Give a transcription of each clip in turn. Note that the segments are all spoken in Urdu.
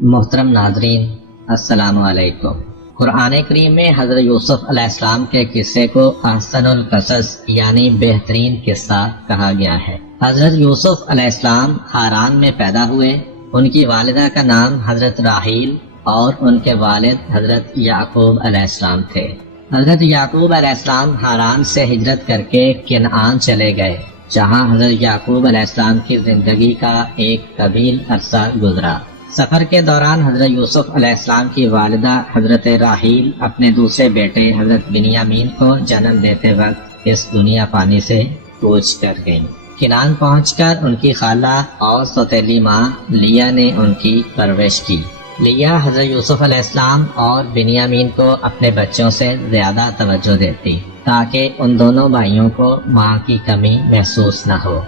محترم ناظرین، السلام علیکم۔ قرآن کریم میں حضرت یوسف علیہ السلام کے قصے کو احسن القصص یعنی بہترین قصہ کہا گیا ہے۔ حضرت یوسف علیہ السلام ہاران میں پیدا ہوئے۔ ان کی والدہ کا نام حضرت راحیل اور ان کے والد حضرت یعقوب علیہ السلام تھے۔ حضرت یعقوب علیہ السلام ہاران سے ہجرت کر کے کنعان چلے گئے، جہاں حضرت یعقوب علیہ السلام کی زندگی کا ایک طویل عرصہ گزرا۔ سفر کے دوران حضرت یوسف علیہ السلام کی والدہ حضرت راحیل اپنے دوسرے بیٹے حضرت بنیامین کو جنم دیتے وقت اس دنیا فانی سے کوچ کر گئیں۔ کنعان پہنچ کر ان کی خالہ اور سوتیلی ماں لیا نے ان کی پرورش کی۔ لیا حضرت یوسف علیہ السلام اور بنیامین کو اپنے بچوں سے زیادہ توجہ دیتی تاکہ ان دونوں بھائیوں کو ماں کی کمی محسوس نہ ہو۔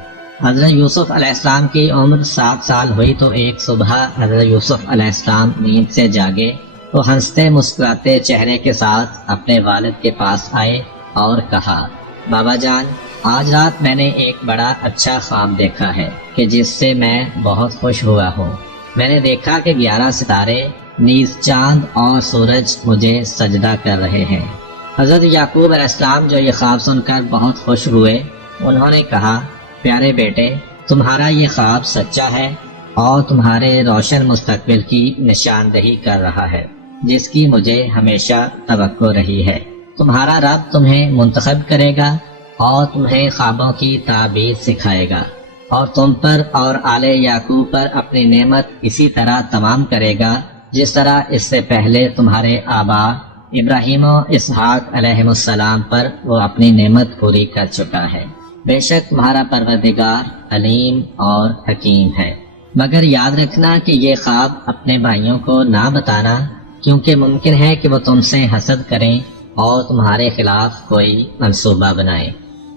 حضرت یوسف علیہ السلام کی عمر 7 سال ہوئی تو ایک صبح حضرت یوسف علیہ السلام نیند سے جاگے تو ہنستے مسکراتے چہرے کے ساتھ اپنے والد کے پاس آئے اور کہا، بابا جان، آج رات میں نے ایک بڑا اچھا خواب دیکھا ہے کہ جس سے میں بہت خوش ہوا ہوں۔ میں نے دیکھا کہ 11 ستارے نیز چاند اور سورج مجھے سجدہ کر رہے ہیں۔ حضرت یعقوب علیہ السلام جو یہ خواب سن کر بہت خوش ہوئے، انہوں نے کہا، پیارے بیٹے، تمہارا یہ خواب سچا ہے اور تمہارے روشن مستقبل کی نشاندہی کر رہا ہے، جس کی مجھے ہمیشہ توقع رہی ہے۔ تمہارا رب تمہیں منتخب کرے گا اور تمہیں خوابوں کی تعبیر سکھائے گا اور تم پر اور آل یعقوب پر اپنی نعمت اسی طرح تمام کرے گا جس طرح اس سے پہلے تمہارے آبا ابراہیم و اسحاق علیہ السلام پر وہ اپنی نعمت پوری کر چکا ہے۔ بے شک تمہارا پروردگار علیم اور حکیم ہے۔ مگر یاد رکھنا کہ یہ خواب اپنے بھائیوں کو نہ بتانا، کیونکہ ممکن ہے کہ وہ تم سے حسد کریں اور تمہارے خلاف کوئی منصوبہ بنائیں۔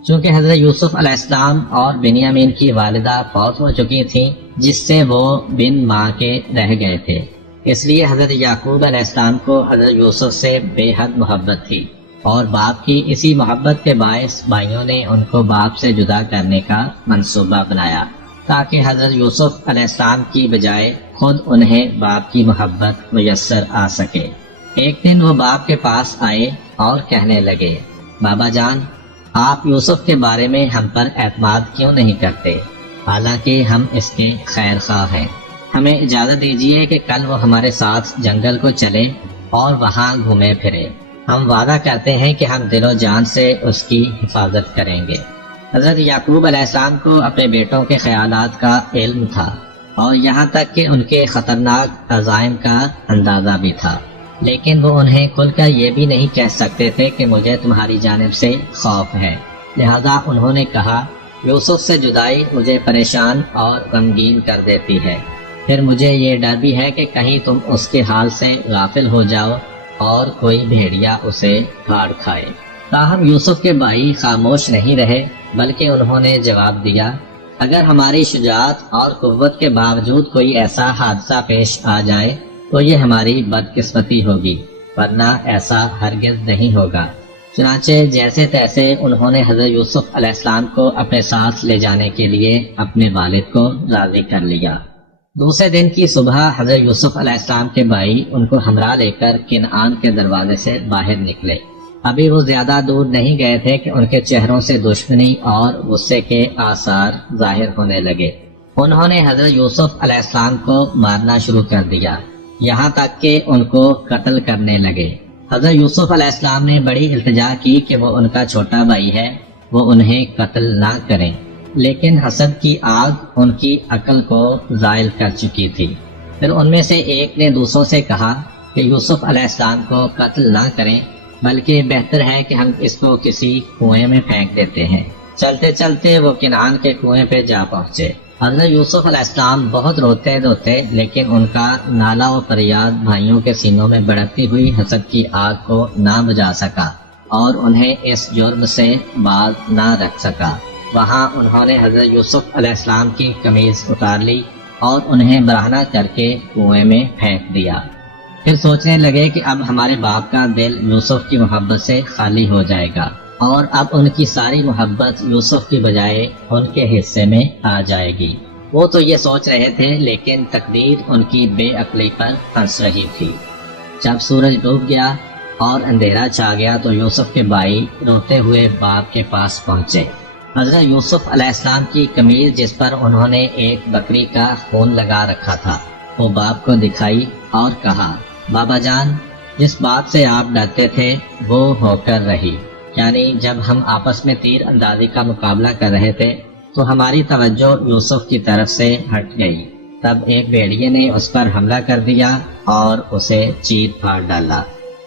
چونکہ حضرت یوسف علیہ السلام اور بنیامین کی والدہ فوت ہو چکی تھیں، جس سے وہ بن ماں کے رہ گئے تھے، اس لیے حضرت یعقوب علیہ السلام کو حضرت یوسف سے بے حد محبت تھی اور باپ کی اسی محبت کے باعث بھائیوں نے ان کو باپ سے جدا کرنے کا منصوبہ بنایا تاکہ حضرت یوسف علیہ السلام کی بجائے خود انہیں باپ کی محبت میسر آ سکے۔ ایک دن وہ باپ کے پاس آئے اور کہنے لگے، بابا جان، آپ یوسف کے بارے میں ہم پر اعتماد کیوں نہیں کرتے؟ حالانکہ ہم اس کے خیر خواہ ہیں۔ ہمیں اجازت دیجیے کہ کل وہ ہمارے ساتھ جنگل کو چلے اور وہاں گھومے پھرے۔ ہم وعدہ کرتے ہیں کہ ہم دل و جان سے اس کی حفاظت کریں گے۔ حضرت یعقوب علیہ السلام کو اپنے بیٹوں کے خیالات کا علم تھا اور یہاں تک کہ ان کے خطرناک عزائم کا اندازہ بھی تھا، لیکن وہ انہیں کھل کر یہ بھی نہیں کہہ سکتے تھے کہ مجھے تمہاری جانب سے خوف ہے۔ لہذا انہوں نے کہا، یوسف سے جدائی مجھے پریشان اور غمگین کر دیتی ہے، پھر مجھے یہ ڈر بھی ہے کہ کہیں تم اس کے حال سے غافل ہو جاؤ اور کوئی بھیڑیا اسے پھاڑ کھائے۔ تاہم یوسف کے بھائی خاموش نہیں رہے، بلکہ انہوں نے جواب دیا، اگر ہماری شجاعت اور قوت کے باوجود کوئی ایسا حادثہ پیش آ جائے تو یہ ہماری بدقسمتی ہوگی، ورنہ ایسا ہرگز نہیں ہوگا۔ چنانچہ جیسے تیسے انہوں نے حضرت یوسف علیہ السلام کو اپنے ساتھ لے جانے کے لیے اپنے والد کو راضی کر لیا۔ دوسرے دن کی صبح حضرت یوسف علیہ السلام کے بھائی ان کو ہمراہ لے کر کنعان کے دروازے سے باہر نکلے۔ ابھی وہ زیادہ دور نہیں گئے تھے کہ ان کے چہروں سے دشمنی اور غصے کے آثار ظاہر ہونے لگے۔ انہوں نے حضرت یوسف علیہ السلام کو مارنا شروع کر دیا، یہاں تک کہ ان کو قتل کرنے لگے۔ حضرت یوسف علیہ السلام نے بڑی التجا کی کہ وہ ان کا چھوٹا بھائی ہے، وہ انہیں قتل نہ کریں، لیکن حسد کی آگ ان کی عقل کو زائل کر چکی تھی۔ پھر ان میں سے ایک نے دوسروں سے کہا کہ یوسف علیہ السلام کو قتل نہ کریں، بلکہ بہتر ہے کہ ہم اس کو کسی کنویں میں پھینک دیتے ہیں۔ چلتے چلتے وہ کنعان کے کنویں پہ جا پہنچے۔ حضرت یوسف علیہ السلام بہت روتے دھوتے، لیکن ان کا نالا و فریاد بھائیوں کے سینوں میں بڑھتی ہوئی حسد کی آگ کو نہ بجھا سکا اور انہیں اس جرم سے باز نہ رکھ سکا۔ وہاں انہوں نے حضرت یوسف علیہ السلام کی قمیض اتار لی اور انہیں برہنہ کر کے کنویں میں پھینک دیا۔ پھر سوچنے لگے کہ اب ہمارے باپ کا دل یوسف کی محبت سے خالی ہو جائے گا اور اب ان کی ساری محبت یوسف کی بجائے ان کے حصے میں آ جائے گی۔ وہ تو یہ سوچ رہے تھے لیکن تقدیر ان کی بے عقلی پر ہنس رہی تھی۔ جب سورج ڈوب گیا اور اندھیرا چھا گیا تو یوسف کے بھائی روتے ہوئے باپ کے پاس پہنچے۔ حضرت یوسف علیہ السلام کی قمیض جس پر انہوں نے ایک بکری کا خون لگا رکھا تھا وہ باپ کو دکھائی اور کہا، بابا جان، جس بات سے آپ ڈرتے تھے وہ ہو کر رہی، یعنی جب ہم آپس میں تیر اندازی کا مقابلہ کر رہے تھے تو ہماری توجہ یوسف کی طرف سے ہٹ گئی۔ تب ایک بھیڑیے نے اس پر حملہ کر دیا اور اسے چیر پھاڑ ڈالا۔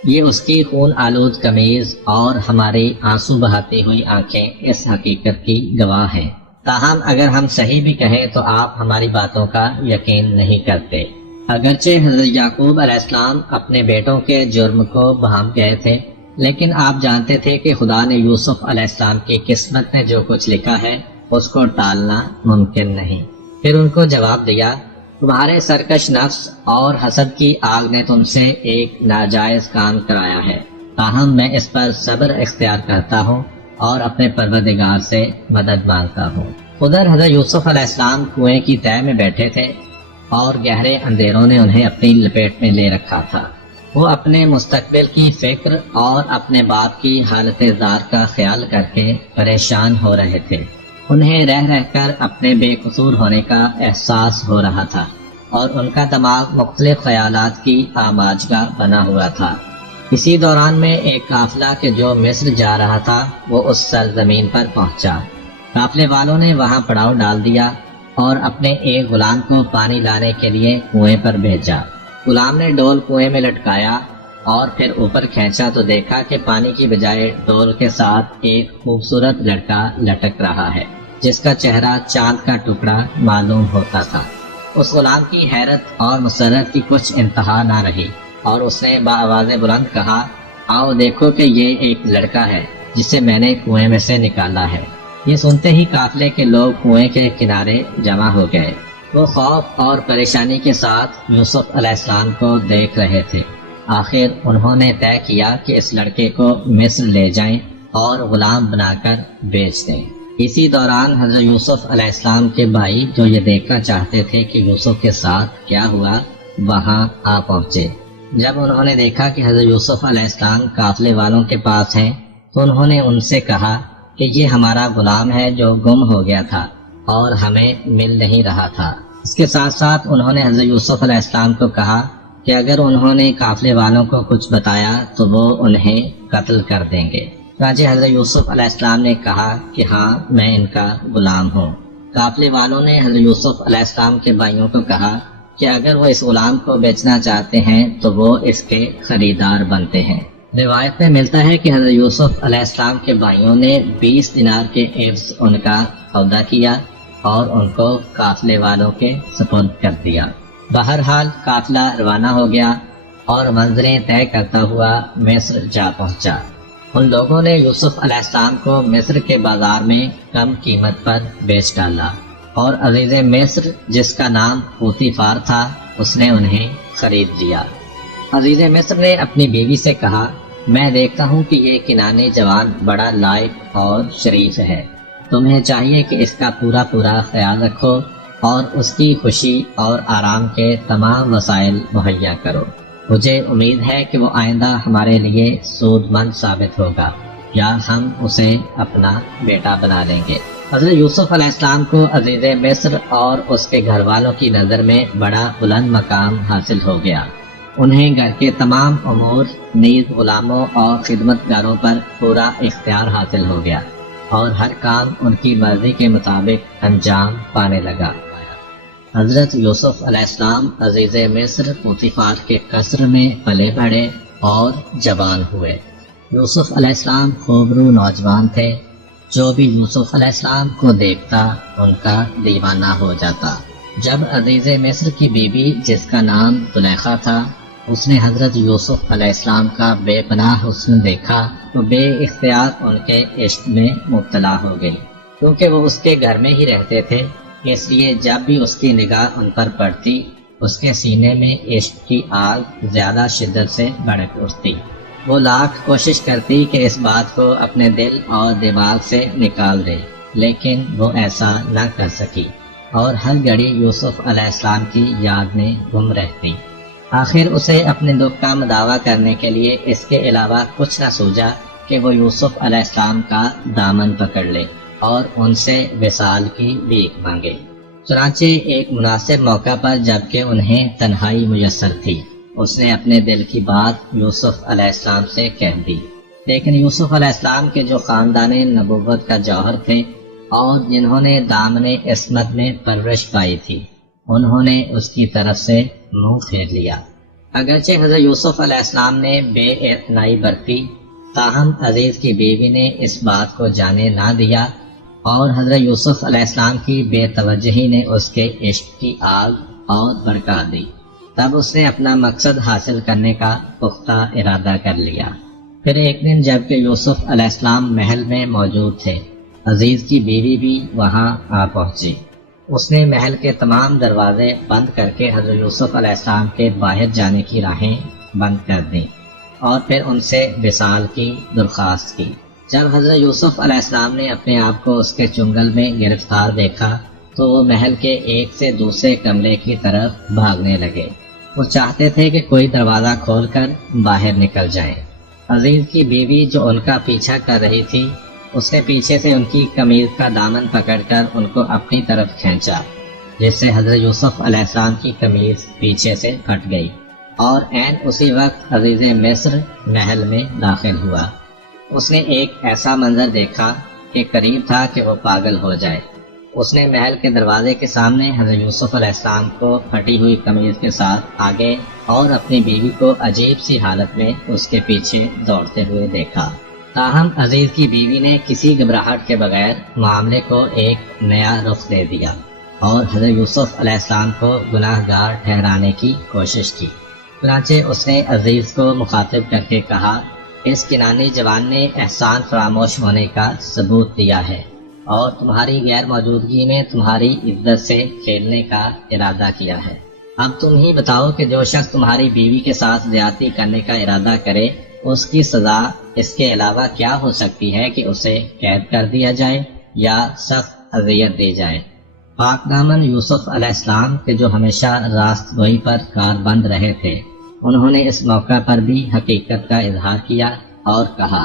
یہ اس کی خون آلود قمیض اور ہماری آنسو بہاتی ہوئی آنکھیں اس حقیقت کی گواہ ہیں۔ تاہم اگر ہم صحیح بھی کہیں تو آپ ہماری باتوں کا یقین نہیں کرتے۔ اگرچہ حضرت یعقوب علیہ السلام اپنے بیٹوں کے جرم کو بہم گئے تھے، لیکن آپ جانتے تھے کہ خدا نے یوسف علیہ السلام کی قسمت میں جو کچھ لکھا ہے اس کو ٹالنا ممکن نہیں۔ پھر ان کو جواب دیا، تمہارے سرکش نفس اور حسد کی آگ نے تم سے ایک ناجائز کام کرایا ہے، تاہم میں اس پر صبر اختیار کرتا ہوں اور اپنے پروردگار سے مدد مانگتا ہوں۔ ادھر حضرت یوسف علیہ السلام کنویں کی تہہ میں بیٹھے تھے اور گہرے اندھیروں نے انہیں اپنی لپیٹ میں لے رکھا تھا۔ وہ اپنے مستقبل کی فکر اور اپنے باپ کی حالت زار کا خیال کر کے پریشان ہو رہے تھے۔ انہیں رہ رہ کر اپنے بے قصور ہونے کا احساس ہو رہا تھا اور ان کا دماغ مختلف خیالات کی آماجگاہ بنا ہوا تھا۔ اسی دوران میں ایک قافلہ کہ جو مصر جا رہا تھا وہ اس سرزمین پر پہنچا۔ قافلے والوں نے وہاں پڑاؤ ڈال دیا اور اپنے ایک غلام کو پانی لانے کے لیے کنویں پر بھیجا۔ غلام نے ڈول کنویں میں لٹکایا اور پھر اوپر کھینچا تو دیکھا کہ پانی کی بجائے ڈول کے ساتھ ایک خوبصورت لڑکا لٹک رہا ہے جس کا چہرہ چاند کا ٹکڑا معلوم ہوتا تھا۔ اس غلام کی حیرت اور مسرت کی کچھ انتہا نہ رہی اور اس نے بآواز بلند کہا، آؤ دیکھو کہ یہ ایک لڑکا ہے جسے میں نے کنویں میں سے نکالا ہے۔ یہ سنتے ہی قافلے کے لوگ کنویں کے کنارے جمع ہو گئے۔ وہ خوف اور پریشانی کے ساتھ یوسف علیہ السلام کو دیکھ رہے تھے۔ آخر انہوں نے طے کیا کہ اس لڑکے کو مصر لے جائیں اور غلام بنا کر بیچ دیں۔ اسی دوران حضرت یوسف علیہ السلام کے بھائی جو یہ دیکھنا چاہتے تھے کہ یوسف کے ساتھ کیا ہوا وہاں آ پہنچے۔ جب انہوں نے دیکھا کہ حضرت یوسف علیہ السلام قافلے والوں کے پاس ہیں تو انہوں نے ان سے کہا کہ یہ ہمارا غلام ہے جو گم ہو گیا تھا اور ہمیں مل نہیں رہا تھا۔ اس کے ساتھ ساتھ انہوں نے حضرت یوسف علیہ السلام کو کہا کہ اگر انہوں نے قافلے والوں کو کچھ بتایا تو وہ انہیں قتل کر دیں گے۔ چنانچہ حضرت یوسف علیہ السلام نے کہا کہ ہاں میں ان کا غلام ہوں۔ قافلے والوں نے حضرت یوسف علیہ السلام کے بھائیوں کو کہا کہ اگر وہ اس غلام کو بیچنا چاہتے ہیں تو وہ اس کے خریدار بنتے ہیں۔ روایت میں ملتا ہے کہ حضرت یوسف علیہ السلام کے بھائیوں نے 20 دینار کے عوض ان کا سودا کیا اور ان کو قافلے والوں کے سپرد کر دیا۔ بہرحال قافلہ روانہ ہو گیا اور منزلیں طے کرتا ہوا مصر جا پہنچا۔ ان لوگوں نے یوسف علیہ السلام کو مصر کے بازار میں کم قیمت پر بیچ ڈالا اور عزیز مصر جس کا نام پوتیفار تھا اس نے انہیں خرید لیا۔ عزیز مصر نے اپنی بیوی سے کہا، میں دیکھتا ہوں کہ یہ کنعانی جوان بڑا لائق اور شریف ہے، تمہیں چاہیے کہ اس کا پورا خیال رکھو اور اس کی خوشی اور آرام کے تمام وسائل مہیا کرو۔ مجھے امید ہے کہ وہ آئندہ ہمارے لیے سود مند ثابت ہوگا یا ہم اسے اپنا بیٹا بنا لیں گے۔ حضرت یوسف علیہ السلام کو عزیز مصر اور اس کے گھر والوں کی نظر میں بڑا بلند مقام حاصل ہو گیا۔ انہیں گھر کے تمام امور نیز غلاموں اور خدمت گاروں پر پورا اختیار حاصل ہو گیا اور ہر کام ان کی مرضی کے مطابق انجام پانے لگا۔ حضرت یوسف علیہ السلام عزیز مصر پوتیفار کے قصر میں پلے بڑھے اور جوان ہوئے۔ یوسف علیہ السلام خوبرو نوجوان تھے، جو بھی یوسف علیہ السلام کو دیکھتا ان کا دیوانہ ہو جاتا۔ جب عزیز مصر کی بیوی جس کا نام زلیخا تھا اس نے حضرت یوسف علیہ السلام کا بے پناہ حسن دیکھا تو بے اختیار ان کے عشق میں مبتلا ہو گئی۔ کیونکہ وہ اس کے گھر میں ہی رہتے تھے اس لیے جب بھی اس کی نگاہ ان پر پڑتی اس کے سینے میں عشق کی آگ زیادہ شدت سے بھڑک اٹھتی۔ وہ لاکھ کوشش کرتی کہ اس بات کو اپنے دل اور دماغ سے نکال دے لیکن وہ ایسا نہ کر سکی۔ اور ہر گھڑی یوسف علیہ السلام کی یاد میں گم رہتی۔ آخر اسے اپنے دکھ کا مداوع کرنے کے لیے اس کے علاوہ کچھ نہ سوجا کہ وہ یوسف علیہ السلام کا دامن پکڑ لے اور ان سے وصال کی بھیک مانگے۔ چنانچہ ایک مناسب موقع پر جبکہ انہیں تنہائی میسر تھی، اس نے اپنے دل کی بات یوسف علیہ السلام سے کہہ دی۔ لیکن یوسف علیہ السلام کے جو خاندان نبوت کا جوہر تھے اور جنہوں نے دامن عصمت میں پرورش پائی تھی، انہوں نے اس کی طرف سے منہ پھیر لیا۔ اگرچہ حضرت یوسف علیہ السلام نے بے اعتنائی برتی، تاہم عزیز کی بیوی نے اس بات کو جانے نہ دیا اور حضرت یوسف علیہ السلام کی بے توجہی نے اس کے عشق کی آگ اور بھڑکا دی۔ تب اس نے اپنا مقصد حاصل کرنے کا پختہ ارادہ کر لیا۔ پھر ایک دن جبکہ یوسف علیہ السلام محل میں موجود تھے، عزیز کی بیوی بھی وہاں آ پہنچی۔ اس نے محل کے تمام دروازے بند کر کے حضرت یوسف علیہ السلام کے باہر جانے کی راہیں بند کر دیں اور پھر ان سے وصال کی درخواست کی۔ جب حضرت یوسف علیہ السلام نے اپنے آپ کو اس کے چنگل میں گرفتار دیکھا تو وہ محل کے ایک سے دوسرے کمرے کی طرف بھاگنے لگے۔ وہ چاہتے تھے کہ کوئی دروازہ کھول کر باہر نکل جائیں۔ عزیز کی بیوی جو ان کا پیچھا کر رہی تھی، اس نے پیچھے سے ان کی قمیض کا دامن پکڑ کر ان کو اپنی طرف کھینچا، جس سے حضرت یوسف علیہ السلام کی قمیض پیچھے سے پھٹ گئی اور عین اسی وقت عزیز مصر محل میں داخل ہوا۔ اس نے ایک ایسا منظر دیکھا کہ قریب تھا کہ وہ پاگل ہو جائے۔ اس نے محل کے دروازے کے سامنے حضرت یوسف علیہ السلام کو پھٹی ہوئی قمیض کے ساتھ آگے اور اپنی بیوی کو عجیب سی حالت میں اس کے پیچھے دوڑتے ہوئے دیکھا۔ تاہم عزیز کی بیوی نے کسی گھبراہٹ کے بغیر معاملے کو ایک نیا رخ دے دیا اور حضرت یوسف علیہ السلام کو گناہ گار ٹھہرانے کی کوشش کی۔ چنانچہ اس نے عزیز کو مخاطب کر کے کہا، اس کنانی جوان نے احسان فراموش ہونے کا ثبوت دیا ہے اور تمہاری غیر موجودگی میں تمہاری عزت سے کھیلنے کا ارادہ کیا ہے۔ اب تم ہی بتاؤ کہ جو شخص تمہاری بیوی کے ساتھ زیادتی کرنے کا ارادہ کرے، اس کی سزا اس کے علاوہ کیا ہو سکتی ہے کہ اسے قید کر دیا جائے یا سخت اذیت دی جائے۔ پاک دامن یوسف علیہ السلام کے جو ہمیشہ راست گوئی پر کاربند رہے تھے، انہوں نے اس موقع پر بھی حقیقت کا اظہار کیا اور کہا،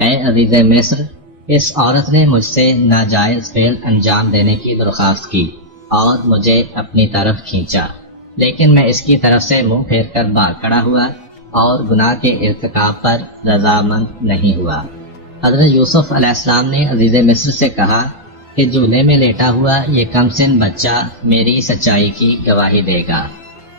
اے عزیز مصر، اس عورت نے مجھ سے ناجائز فعل انجام دینے کی درخواست کی اور مجھے اپنی طرف کھینچا، لیکن میں اس کی طرف سے منہ پھیر کر بھاگ کھڑا ہوا اور گناہ کے ارتکاب پر رضامند نہیں ہوا۔ حضرت یوسف علیہ السلام نے عزیز مصر سے کہا کہ جھولے میں لیٹا ہوا یہ کم سن بچہ میری سچائی کی گواہی دے گا۔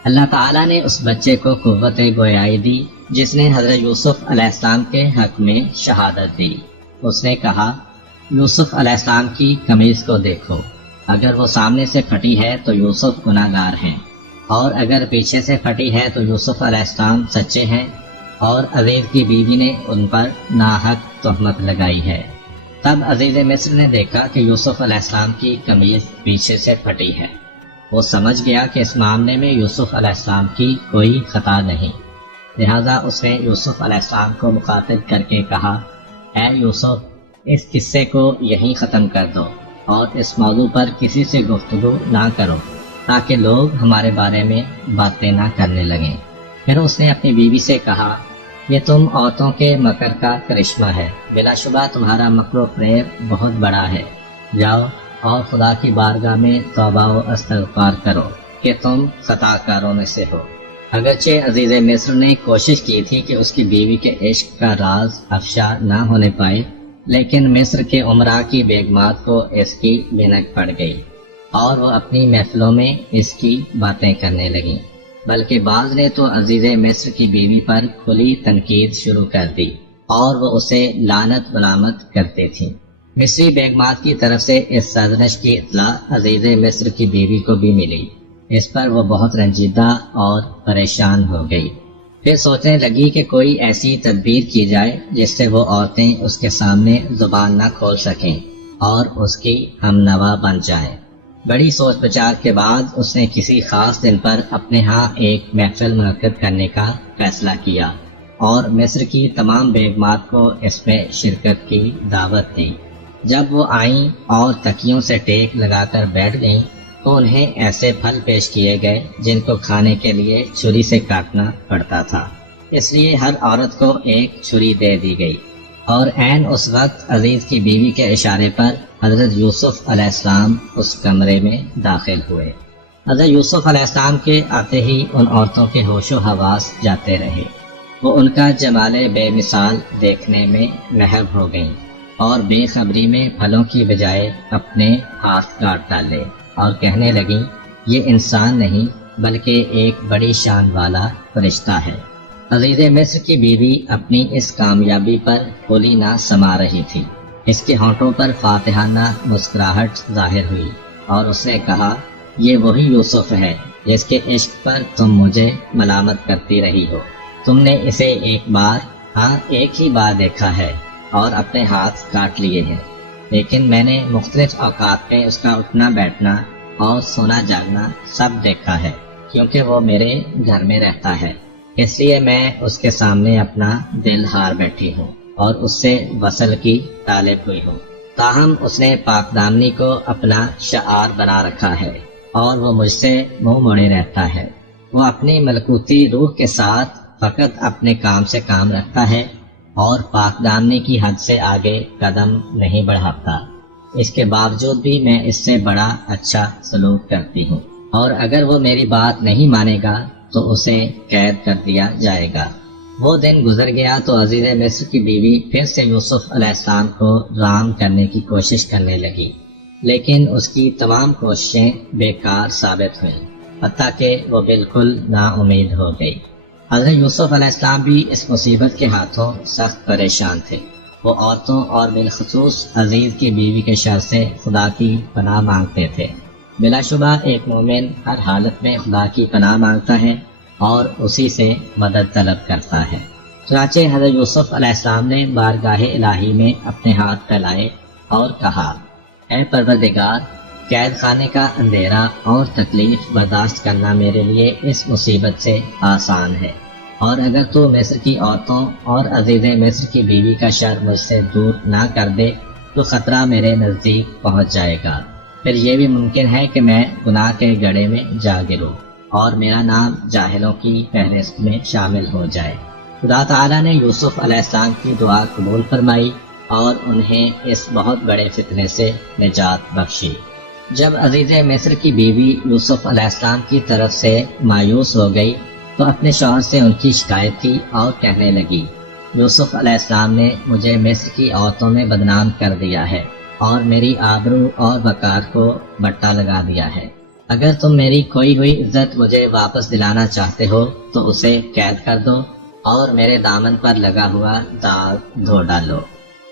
اللہ تعالیٰ نے اس بچے کو قوت گویائی دی جس نے حضرت یوسف علیہ السلام کے حق میں شہادت دی۔ اس نے کہا، یوسف علیہ السلام کی قمیض کو دیکھو، اگر وہ سامنے سے پھٹی ہے تو یوسف گناہ گار ہیں، اور اگر پیچھے سے پھٹی ہے تو یوسف علیہ السلام سچے ہیں، اور عزیز کی بیوی نے ان پر ناحق تہمت لگائی ہے۔ تب عزیز مصر نے دیکھا کہ یوسف علیہ السلام کی قمیض پیچھے سے پھٹی ہے۔ وہ سمجھ گیا کہ اس معاملے میں یوسف علیہ السلام کی کوئی خطا نہیں، لہذا اس نے یوسف علیہ السلام کو مخاطب کر کے کہا، اے یوسف، اس قصے کو یہیں ختم کر دو اور اس موضوع پر کسی سے گفتگو نہ کرو تاکہ لوگ ہمارے بارے میں باتیں نہ کرنے لگیں۔ پھر اس نے اپنی بیوی سے کہا، یہ تم عورتوں کے مکر کا کرشمہ ہے، بلا شبہ تمہارا مکر و فریب بہت بڑا ہے، جاؤ اور خدا کی بارگاہ میں توبہ و استغفار کرو کہ تم خطا کاروں میں سے ہو۔ اگرچہ عزیز مصر نے کوشش کی تھی کہ اس کی بیوی کے عشق کا راز افشا نہ ہونے پائے، لیکن مصر کے عمراء کی بیگمات کو اس کی بھنک پڑ گئی اور وہ اپنی محفلوں میں اس کی باتیں کرنے لگیں، بلکہ بعض نے تو عزیز مصر کی بیوی پر کھلی تنقید شروع کر دی اور وہ اسے لعنت ملامت کرتے تھیں۔ مصری بیگمات کی طرف سے اس سازش کی اطلاع عزیز مصر کی بیوی کو بھی ملی۔ اس پر وہ بہت رنجیدہ اور پریشان ہو گئی۔ پھر سوچنے لگی کہ کوئی ایسی تدبیر کی جائے جس سے وہ عورتیں اس کے سامنے زبان نہ کھول سکیں اور اس کی ہم نوا بن جائیں۔ بڑی سوچ بچار کے بعد اس نے کسی خاص دن پر اپنے ہاں ایک محفل منعقد کرنے کا فیصلہ کیا اور مصر کی تمام بیگمات کو اس میں شرکت کی دعوت دی۔ جب وہ آئیں اور تکیوں سے ٹیک لگا کر بیٹھ گئیں تو انہیں ایسے پھل پیش کیے گئے جن کو کھانے کے لیے چھری سے کاٹنا پڑتا تھا، اس لیے ہر عورت کو ایک چھری دے دی گئی۔ اور عین اس وقت عزیز کی بیوی کے اشارے پر حضرت یوسف علیہ السلام اس کمرے میں داخل ہوئے۔ حضرت یوسف علیہ السلام کے آتے ہی ان عورتوں کے ہوش و حواس جاتے رہے، وہ ان کا جمال بے مثال دیکھنے میں محو ہو گئیں اور بے خبری میں پھلوں کی بجائے اپنے ہاتھ کاٹ ڈالے اور کہنے لگیں یہ انسان نہیں بلکہ ایک بڑی شان والا فرشتہ ہے۔ عزیز مصر کی بیوی اپنی اس کامیابی پر پھولی نہ سما رہی تھی، اس کے ہونٹوں پر فاتحانہ مسکراہٹ ظاہر ہوئی اور اس نے کہا یہ وہی یوسف ہے جس کے عشق پر تم مجھے ملامت کرتی رہی ہو، تم نے اسے ایک ہی بار دیکھا ہے اور اپنے ہاتھ کاٹ لیے ہیں، لیکن میں نے مختلف اوقات میں اس کا اٹھنا بیٹھنا اور سونا جاگنا سب دیکھا ہے، کیونکہ وہ میرے گھر میں رہتا ہے، اس لیے میں اس کے سامنے اپنا دل ہار بیٹھی ہوں اور اس سے وصل کی طالب ہوئی ہوں۔ تاہم اس نے پاک دامنی کو اپنا شعار بنا رکھا ہے اور وہ مجھ سے منہ موڑے رہتا ہے، وہ اپنی ملکوتی روح کے ساتھ فقط اپنے کام سے کام رکھتا ہے اور پاک دامنی کی حد سے آگے قدم نہیں بڑھاتا، اس کے باوجود بھی میں اس سے بڑا اچھا سلوک کرتی ہوں، اور اگر وہ میری بات نہیں مانے گا تو اسے قید کر دیا جائے گا۔ وہ دن گزر گیا تو عزیز مصر کی بیوی پھر سے یوسف علیہ السلام کو رام کرنے کی کوشش کرنے لگی، لیکن اس کی تمام کوششیں بیکار ثابت ہوئیں، حتیٰ کہ وہ بالکل نا امید ہو گئی۔ حضرت یوسف علیہ السلام بھی اس مصیبت کے ہاتھوں سخت پریشان تھے، وہ عورتوں اور بالخصوص عزیز کی بیوی کے شر سے خدا کی پناہ مانگتے تھے۔ بلا شبہ ایک مومن ہر حالت میں خدا کی پناہ مانگتا ہے اور اسی سے مدد طلب کرتا ہے۔ چنانچہ حضرت یوسف علیہ السلام نے بارگاہ الہی میں اپنے ہاتھ پھیلائے اور کہا اے پروردگار، قید خانے کا اندھیرا اور تکلیف برداشت کرنا میرے لیے اس مصیبت سے آسان ہے، اور اگر تو مصر کی عورتوں اور عزیز مصر کی بیوی کا شر مجھ سے دور نہ کر دے تو خطرہ میرے نزدیک پہنچ جائے گا، پھر یہ بھی ممکن ہے کہ میں گناہ کے گڑھے میں جا گروں اور میرا نام جاہلوں کی فہرست میں شامل ہو جائے۔ خدا تعالیٰ نے یوسف علیہ السلام کی دعا قبول فرمائی اور انہیں اس بہت بڑے فتنے سے نجات بخشی۔ جب عزیز مصر کی بیوی یوسف علیہ السلام کی طرف سے مایوس ہو گئی تو اپنے شوہر سے ان کی شکایت کی اور کہنے لگی یوسف علیہ السلام نے مجھے مصر کی عورتوں میں بدنام کر دیا ہے اور میری آبرو اور وقار کو بٹا لگا دیا ہے، اگر تم میری کھوئی ہوئی عزت مجھے واپس دلانا چاہتے ہو تو اسے قید کر دو اور میرے دامن پر لگا ہوا داغ دھو ڈالو۔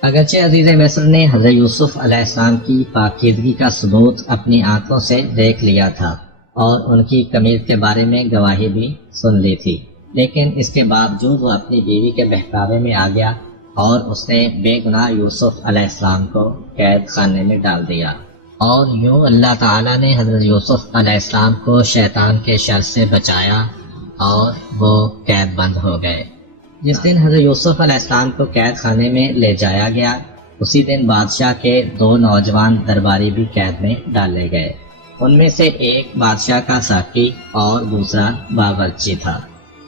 اگرچہ عزیز مصر نے حضرت یوسف علیہ السلام کی پاکیزگی کا ثبوت اپنی آنکھوں سے دیکھ لیا تھا اور ان کی قمیض کے بارے میں گواہی بھی سن لی تھی، لیکن اس کے باوجود وہ اپنی بیوی کے بہکاوے میں آ گیا اور اس نے بے گناہ یوسف علیہ السلام کو قید خانے میں ڈال دیا، اور یوں اللہ تعالیٰ نے حضرت یوسف علیہ السلام کو شیطان کے شر سے بچایا اور وہ قید بند ہو گئے۔ جس دن حضرت یوسف علیہ السلام کو قید خانے میں لے جایا گیا اسی دن بادشاہ کے 2 نوجوان درباری بھی قید میں ڈالے گئے، ان میں سے ایک بادشاہ کا ساقی اور دوسرا باورچی تھا۔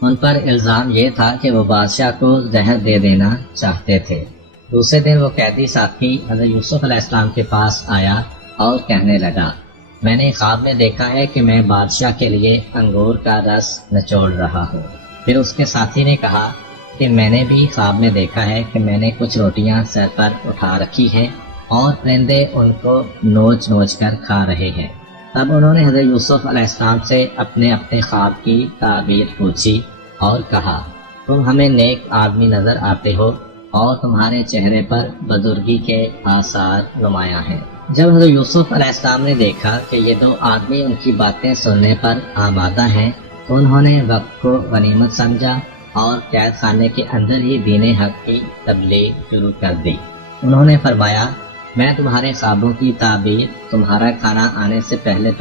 ان پر الزام یہ تھا کہ وہ بادشاہ کو زہر دے دینا چاہتے تھے۔ دوسرے دن وہ قیدی ساقی حضرت یوسف علیہ السلام کے پاس آیا اور کہنے لگا میں نے خواب میں دیکھا ہے کہ میں بادشاہ کے لیے انگور کا رس نچوڑ رہا ہوں۔ پھر اس کے ساتھی نے کہا کہ میں نے بھی خواب میں دیکھا ہے کہ میں نے کچھ روٹیاں سر پر اٹھا رکھی ہیں اور پرندے ان کو نوچ نوچ کر کھا رہے ہیں۔ تب انہوں نے حضرت یوسف علیہ السلام سے اپنے خواب کی تعبیر پوچھی اور کہا تم ہمیں نیک آدمی نظر آتے ہو اور تمہارے چہرے پر بزرگی کے آثار نمایاں ہیں۔ جب حضرت یوسف علیہ السلام نے دیکھا کہ یہ 2 آدمی ان کی باتیں سننے پر آمادہ ہیں تو انہوں نے وقت کو غنیمت سمجھا اور قید خانے کے اندر ہی دین حق کی تبلیغ شروع کر دی۔ انہوں نے فرمایا میں تمہارے خوابوں کی تعبیر تمہارا کھانا آنے سے پہلے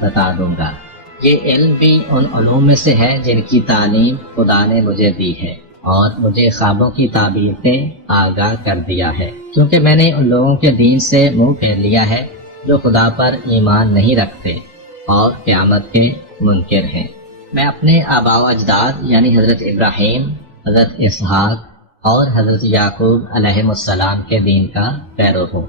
بتا دوں گا۔ یہ علم بھی ان علوم میں سے ہے جن کی تعلیم خدا نے مجھے دی ہے اور مجھے خوابوں کی تعبیر سے آگاہ کر دیا ہے، کیونکہ میں نے ان لوگوں کے دین سے منہ پھیر لیا ہے جو خدا پر ایمان نہیں رکھتے اور قیامت کے منکر ہیں۔ میں اپنے آباء و اجداد یعنی حضرت ابراہیم، حضرت اسحاق اور حضرت یعقوب علیہ السلام کے دین کا پیرو ہوں،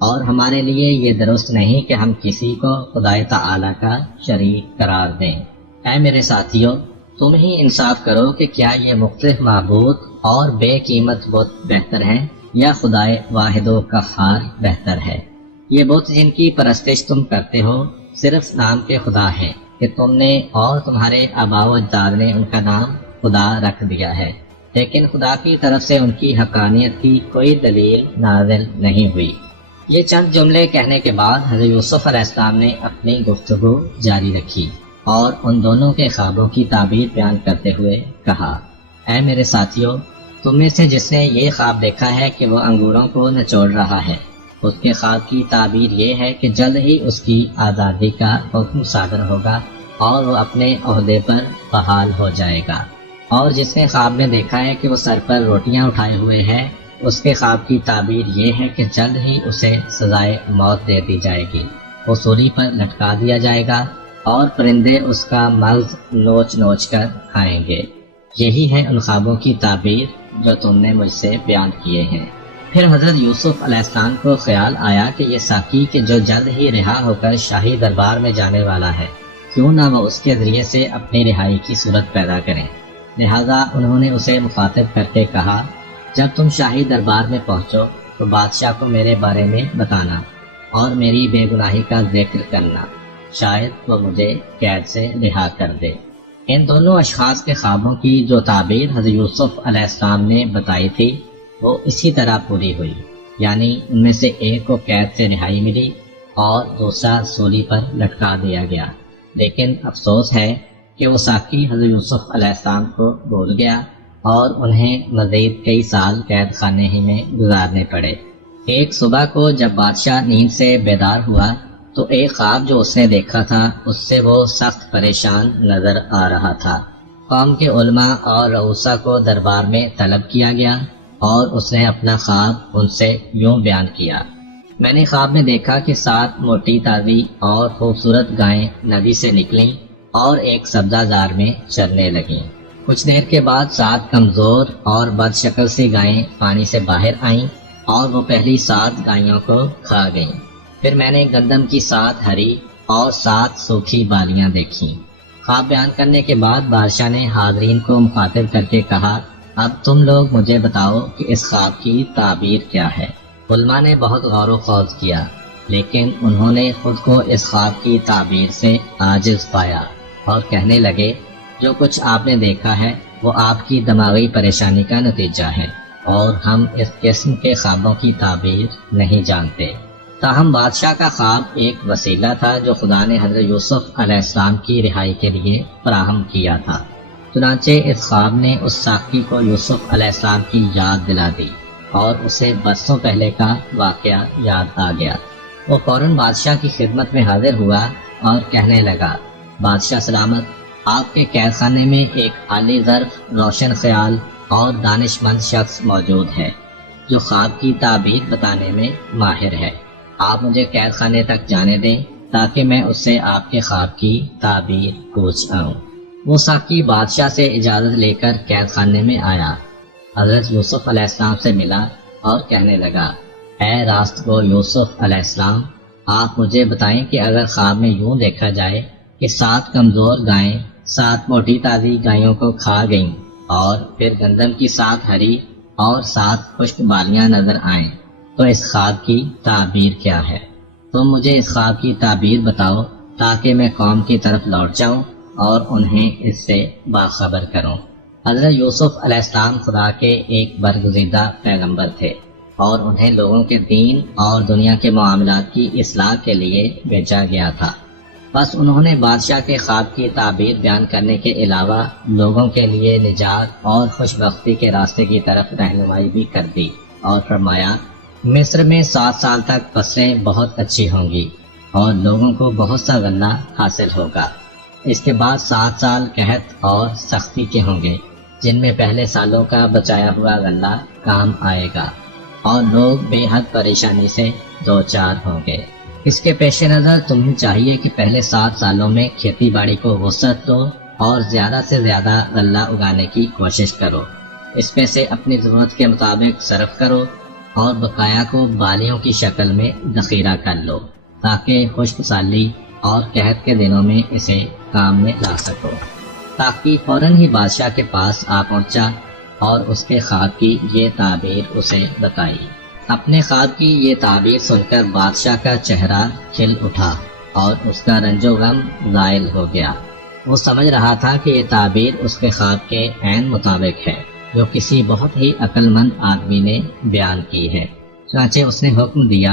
اور ہمارے لیے یہ درست نہیں کہ ہم کسی کو خدائے تعالی کا شریک قرار دیں۔ اے میرے ساتھیو، تم ہی انصاف کرو کہ کیا یہ مختلف معبود اور بے قیمت بت بہتر ہیں یا خدائے واحد و قہار بہتر ہے؟ یہ بت جن کی پرستش تم کرتے ہو صرف نام کے خدا ہے کہ تم نے اور تمہارے آباء و اجداد نے ان کا نام خدا رکھ دیا ہے، لیکن خدا کی طرف سے ان کی حقانیت کی کوئی دلیل نازل نہیں ہوئی۔ یہ چند جملے کہنے کے بعد حضرت یوسف علیہ السلام نے اپنی گفتگو جاری رکھی اور ان دونوں کے خوابوں کی تعبیر بیان کرتے ہوئے کہا، اے میرے ساتھیو، تم میں سے جس نے یہ خواب دیکھا ہے کہ وہ انگوروں کو نچوڑ رہا ہے، اس کے خواب کی تعبیر یہ ہے کہ جلد ہی اس کی آزادی کا حکم صادر ہوگا اور وہ اپنے عہدے پر بحال ہو جائے گا۔ اور جس نے خواب میں دیکھا ہے کہ وہ سر پر روٹیاں اٹھائے ہوئے ہے، اس کے خواب کی تعبیر یہ ہے کہ جلد ہی اسے سزائے موت دے دی جائے گی، وہ سولی پر لٹکا دیا جائے گا اور پرندے اس کا مغز نوچ نوچ کر کھائیں گے۔ یہی ہے ان خوابوں کی تعبیر جو تم نے مجھ سے بیان کیے ہیں۔ پھر حضرت یوسف علیہ السلام کو خیال آیا کہ یہ ساقی کہ جو جلد ہی رہا ہو کر شاہی دربار میں جانے والا ہے، کیوں نہ وہ اس کے ذریعے سے اپنی رہائی کی صورت پیدا کریں۔ لہذا انہوں نے اسے مخاطب کر کے کہا، جب تم شاہی دربار میں پہنچو تو بادشاہ کو میرے بارے میں بتانا اور میری بے گناہی کا ذکر کرنا، شاید وہ مجھے قید سے رہا کر دے۔ ان دونوں اشخاص کے خوابوں کی جو تعبیر حضرت یوسف علیہ السلام نے بتائی تھی وہ اسی طرح پوری ہوئی، یعنی ان میں سے ایک کو قید سے رہائی ملی اور دوسرا سولی پر لٹکا دیا گیا۔ لیکن افسوس ہے کہ وہ ساقی حضرت یوسف علیہ السلام کو بھول گیا اور انہیں مزید کئی سال قید خانے ہی میں گزارنے پڑے۔ ایک صبح کو جب بادشاہ نیند سے بیدار ہوا تو ایک خواب جو اس نے دیکھا تھا اس سے وہ سخت پریشان نظر آ رہا تھا۔ قوم کے علماء اور رؤسا کو دربار میں طلب کیا گیا اور اس نے اپنا خواب ان سے یوں بیان کیا، میں نے خواب میں دیکھا کہ 7 موٹی تازی اور خوبصورت گائیں ندی سے نکلیں اور ایک سبزہ زار میں چرنے لگیں۔ کچھ دیر کے بعد 7 کمزور اور بد شکل سی گائیں پانی سے باہر آئیں اور وہ پہلی 7 گائیوں کو کھا گئیں۔ پھر میں نے گندم کی 7 ہری اور 7 سوکھی بالیاں دیکھیں۔ خواب بیان کرنے کے بعد بادشاہ نے حاضرین کو مخاطب کر کے کہا، اب تم لوگ مجھے بتاؤ کہ اس خواب کی تعبیر کیا ہے۔ علماء نے بہت غور و خوض کیا، لیکن انہوں نے خود کو اس خواب کی تعبیر سے عاجز پایا اور کہنے لگے، جو کچھ آپ نے دیکھا ہے وہ آپ کی دماغی پریشانی کا نتیجہ ہے اور ہم اس قسم کے خوابوں کی تعبیر نہیں جانتے۔ تاہم بادشاہ کا خواب ایک وسیلہ تھا جو خدا نے حضرت یوسف علیہ السلام کی رہائی کے لیے فراہم کیا تھا۔ چنانچہ اس خواب نے اس ساقی کو یوسف علیہ السلام کی یاد دلا دی اور اسے برسوں پہلے کا واقعہ یاد آ گیا۔ وہ فوراً بادشاہ کی خدمت میں حاضر ہوا اور کہنے لگا، بادشاہ سلامت، آپ کے قید خانے میں ایک عالی ظرف، روشن خیال اور دانش مند شخص موجود ہے جو خواب کی تعبیر بتانے میں ماہر ہے۔ آپ مجھے قید خانے تک جانے دیں تاکہ میں اس سے آپ کے خواب کی تعبیر پوچھ آؤں۔ وہ ساقی بادشاہ سے اجازت لے کر قید خانے میں آیا، حضرت یوسف علیہ السلام سے ملا اور کہنے لگا، اے راست گو یوسف علیہ السلام، آپ مجھے بتائیں کہ اگر خواب میں یوں دیکھا جائے کہ 7 کمزور گائیں 7 موٹی تازی گائیوں کو کھا گئیں اور پھر گندم کی 7 ہری اور 7 خشک بالیاں نظر آئیں تو اس خواب کی تعبیر کیا ہے؟ تم مجھے اس خواب کی تعبیر بتاؤ تاکہ میں قوم کی طرف لوٹ جاؤں اور انہیں اس سے باخبر کروں۔ حضرت یوسف علیہ السلام خدا کے ایک برگزیدہ پیغمبر تھے اور انہیں لوگوں کے دین اور دنیا کے معاملات کی اصلاح کے لیے بھیجا گیا تھا۔ بس انہوں نے بادشاہ کے خواب کی تعبیر بیان کرنے کے علاوہ لوگوں کے لیے نجات اور خوش بختی کے راستے کی طرف رہنمائی بھی کر دی اور فرمایا، مصر میں 7 سال تک فصلیں بہت اچھی ہوں گی اور لوگوں کو بہت سا غلہ حاصل ہوگا۔ اس کے بعد 7 سال قحط اور سختی کے ہوں گے جن میں پہلے سالوں کا بچایا ہوا غلہ کام آئے گا اور لوگ بے حد پریشانی سے دوچار ہوں گے۔ اس کے پیش نظر تمہیں چاہیے کہ پہلے 7 سالوں میں کھیتی باڑی کو وسعت دو اور زیادہ سے زیادہ غلہ اگانے کی کوشش کرو، اس میں سے اپنی ضرورت کے مطابق صرف کرو اور بقایا کو بالیوں کی شکل میں ذخیرہ کر لو تاکہ خشک سالی اور قحط کے دنوں میں اسے کام میں لا سکو۔ تاکہ فوراً ہی بادشاہ کے پاس آ پہنچا اور اس کے خواب کی یہ تعبیر اسے بتائی۔ اپنے خواب کی یہ تعبیر سن کر بادشاہ کا چہرہ کھل اٹھا اور اس کا رنج و غم زائل ہو گیا۔ وہ سمجھ رہا تھا کہ یہ تعبیر اس کے خواب کے عین مطابق ہے جو کسی بہت ہی عقل مند آدمی نے بیان کی ہے۔ چنانچہ اس نے حکم دیا،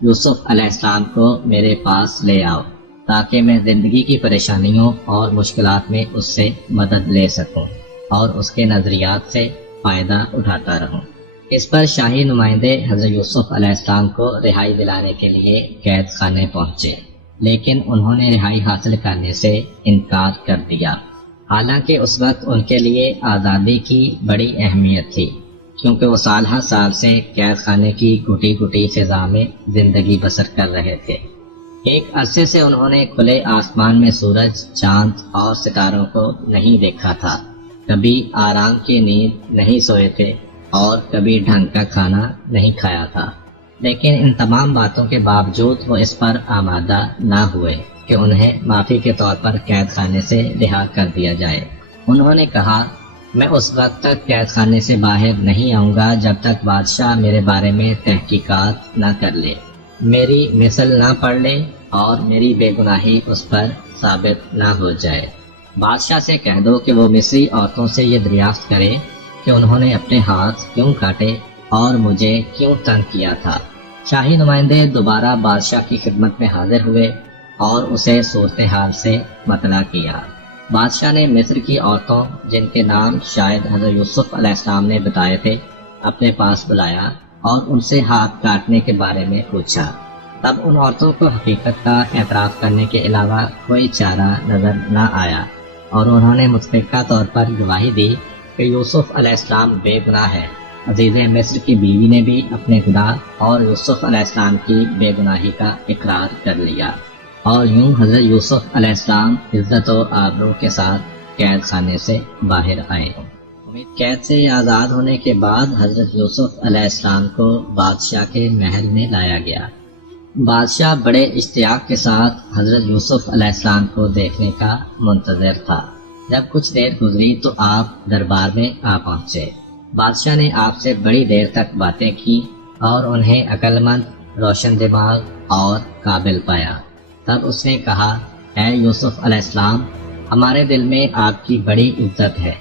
یوسف علیہ السلام کو میرے پاس لے آؤ تاکہ میں زندگی کی پریشانیوں اور مشکلات میں اس سے مدد لے سکوں اور اس کے نظریات سے فائدہ اٹھاتا رہوں۔ اس پر شاہی نمائندے حضرت یوسف علیہ السلام کو رہائی دلانے کے لیے قید خانے پہنچے، لیکن انہوں نے رہائی حاصل کرنے سے انکار کر دیا، حالانکہ اس وقت ان کے لیے آزادی کی بڑی اہمیت تھی، کیونکہ وہ سال ہر سال سے قید خانے کی گھٹی گھٹی فضا میں زندگی بسر کر رہے تھے۔ ایک عرصے سے انہوں نے کھلے آسمان میں سورج، چاند اور ستاروں کو نہیں دیکھا تھا، کبھی آرام کی نیند نہیں سوئے تھے اور کبھی ڈھنگ کا کھانا نہیں کھایا تھا، لیکن ان تمام باتوں کے باوجود وہ اس پر آمادہ نہ ہوئے کہ انہیں معافی کے طور پر قید خانے سے رہا کر دیا جائے۔ انہوں نے کہا، میں اس وقت تک قید خانے سے باہر نہیں آؤں گا جب تک بادشاہ میرے بارے میں تحقیقات نہ کر لے، میری مثل نہ پڑھ لے اور میری بے گناہی اس پر ثابت نہ ہو جائے۔ بادشاہ سے کہہ دو کہ وہ مصری عورتوں سے یہ دریافت کرے کہ انہوں نے اپنے ہاتھ کیوں کاٹے اور مجھے کیوں تنگ کیا تھا۔ شاہی نمائندے دوبارہ بادشاہ کی خدمت میں حاضر ہوئے اور اسے صورتحال سے مطلع کیا۔ بادشاہ نے مصر کی عورتوں، جن کے نام شاید حضرت یوسف علیہ السلام نے بتائے تھے، اپنے پاس بلایا اور ان سے ہاتھ کاٹنے کے بارے میں پوچھا۔ تب ان عورتوں کو حقیقت کا اعتراف کرنے کے علاوہ کوئی چارہ نظر نہ آیا اور انہوں نے متفقہ طور پر گواہی دی کہ یوسف علیہ السلام بے گناہ ہے۔ عزیز مصر کی بیوی نے بھی اپنے گناہ اور یوسف علیہ السلام کی بے گناہی کا اقرار کر لیا، اور یوں حضرت یوسف علیہ السلام عزت و آبرو کے ساتھ قید خانے سے باہر آئے۔ قید سے آزاد ہونے کے بعد حضرت یوسف علیہ السلام کو بادشاہ کے محل میں لایا گیا۔ بادشاہ بڑے اشتیاق کے ساتھ حضرت یوسف علیہ السلام کو دیکھنے کا منتظر تھا۔ جب کچھ دیر گزری تو آپ دربار میں آ پہنچے۔ بادشاہ نے آپ سے بڑی دیر تک باتیں کی اور انہیں عقل مند، روشن دماغ اور قابل پایا۔ تب اس نے کہا، اے یوسف علیہ السلام، ہمارے دل میں آپ کی بڑی عزت ہے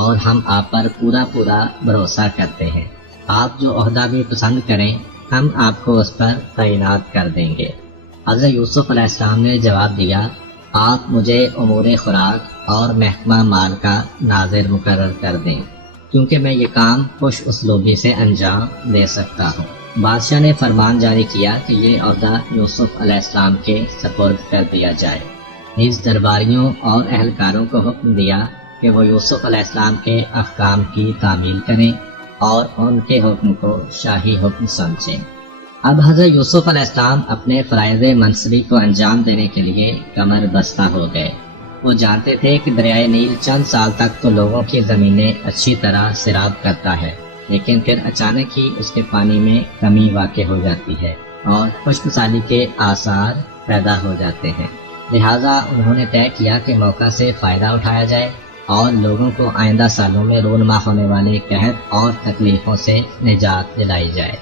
اور ہم آپ پر پورا بھروسہ کرتے ہیں۔ آپ جو عہدہ بھی پسند کریں ہم آپ کو اس پر تعینات کر دیں گے۔ حضرت یوسف علیہ السلام نے جواب دیا، آپ مجھے امور خوراک اور محکمہ مال کا ناظر مقرر کر دیں، کیونکہ میں یہ کام خوش اسلوبی سے انجام دے سکتا ہوں۔ بادشاہ نے فرمان جاری کیا کہ یہ عہدہ یوسف علیہ السلام کے سپرد کر دیا جائے۔ نیز درباریوں اور اہلکاروں کو حکم دیا کہ وہ یوسف علیہ السلام کے احکام کی تعمیل کریں اور ان کے حکم کو شاہی حکم سمجھیں۔ اب حضرت یوسف علیہ السلام اپنے فرائض منصبی کو انجام دینے کے لیے کمر بستہ ہو گئے۔ وہ جانتے تھے کہ دریائے نیل چند سال تک تو لوگوں کی زمینیں اچھی طرح سیراب کرتا ہے، لیکن پھر اچانک ہی اس کے پانی میں کمی واقع ہو جاتی ہے اور خشک سالی کے آثار پیدا ہو جاتے ہیں۔ لہٰذا انہوں نے طے کیا کہ موقع سے فائدہ اٹھایا جائے اور لوگوں کو آئندہ سالوں میں رونما ہونے والے قحط اور تکلیفوں سے نجات دلائی جائے۔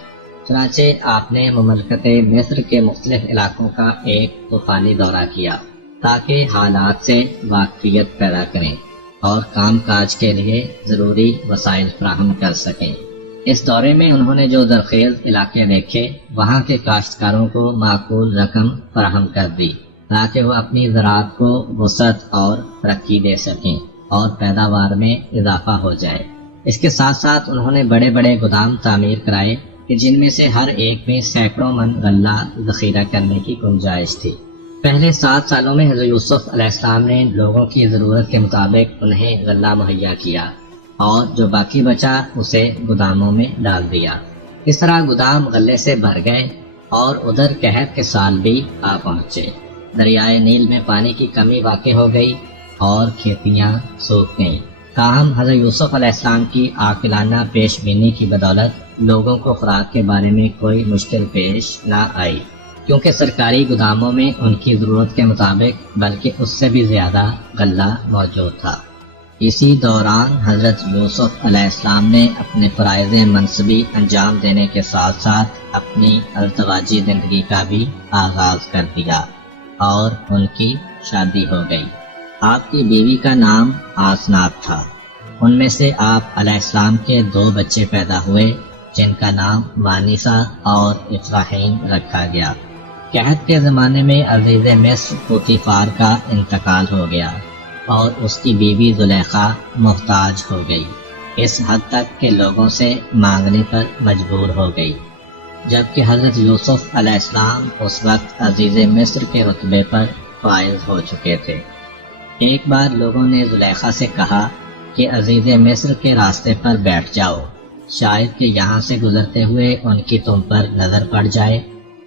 چنانچہ آپ نے مملکت مصر کے مختلف علاقوں کا ایک طوفانی دورہ کیا تاکہ حالات سے واقفیت پیدا کریں اور کام کاج کے لیے ضروری وسائل فراہم کر سکیں۔ اس دورے میں انہوں نے جو زرخیز علاقے دیکھے وہاں کے کاشتکاروں کو معقول رقم فراہم کر دی تاکہ وہ اپنی زراعت کو وسعت اور ترقی دے سکیں اور پیداوار میں اضافہ ہو جائے۔ اس کے ساتھ ساتھ انہوں نے بڑے بڑے گودام تعمیر کرائے کہ جن میں سے ہر ایک میں سینکڑوں من غلہ ذخیرہ کرنے کی گنجائش تھی۔ پہلے 7 سالوں میں حضرت یوسف علیہ السلام نے لوگوں کی ضرورت کے مطابق انہیں غلہ مہیا کیا اور جو باقی بچا اسے گوداموں میں ڈال دیا۔ اس طرح گودام غلے سے بھر گئے اور ادھر قحط کے سال بھی آ پہنچے۔ دریائے نیل میں پانی کی کمی واقع ہو گئی اور کھیتیاں سوکھ گئیں۔ تاہم حضرت یوسف علیہ السلام کی عاقلانہ پیش بینی کی بدولت لوگوں کو خوراک کے بارے میں کوئی مشکل پیش نہ آئی، کیونکہ سرکاری گوداموں میں ان کی ضرورت کے مطابق بلکہ اس سے بھی زیادہ غلہ موجود تھا۔ اسی دوران حضرت یوسف علیہ السلام نے اپنے فرائض منصبی انجام دینے کے ساتھ ساتھ اپنی ازدواجی زندگی کا بھی آغاز کر دیا اور ان کی شادی ہو گئی۔ آپ کی بیوی کا نام آسناب تھا۔ ان میں سے آپ علیہ السلام کے 2 بچے پیدا ہوئے جن کا نام مانیسا اور افراحیم رکھا گیا۔ قحط کے زمانے میں عزیز مصر پوتیفار کا انتقال ہو گیا اور اس کی بیوی زلیخا محتاج ہو گئی، اس حد تک کہ لوگوں سے مانگنے پر مجبور ہو گئی، جبکہ حضرت یوسف علیہ السلام اس وقت عزیز مصر کے رتبے پر فائز ہو چکے تھے۔ ایک بار لوگوں نے زلیخا سے کہا کہ عزیز مصر کے راستے پر بیٹھ جاؤ، شاید کہ یہاں سے گزرتے ہوئے ان کی تم پر نظر پڑ جائے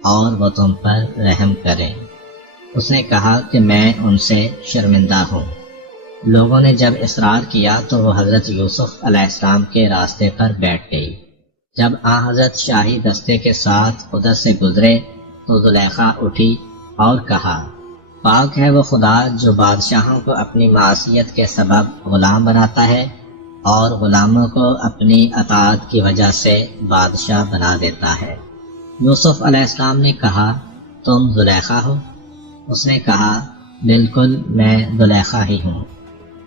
اور وہ تم پر رحم کریں۔ اس نے کہا کہ میں ان سے شرمندہ ہوں۔ لوگوں نے جب اصرار کیا تو وہ حضرت یوسف علیہ السلام کے راستے پر بیٹھ گئی۔ جب حضرت شاہی دستے کے ساتھ ادھر سے گزرے تو زلیخا اٹھی اور کہا، پاک ہے وہ خدا جو بادشاہوں کو اپنی معصیت کے سبب غلام بناتا ہے اور غلاموں کو اپنی اطاعت کی وجہ سے بادشاہ بنا دیتا ہے۔ یوسف علیہ السلام نے کہا، تم زلیخا ہو؟ اس نے کہا، بالکل میں زلیخا ہی ہوں۔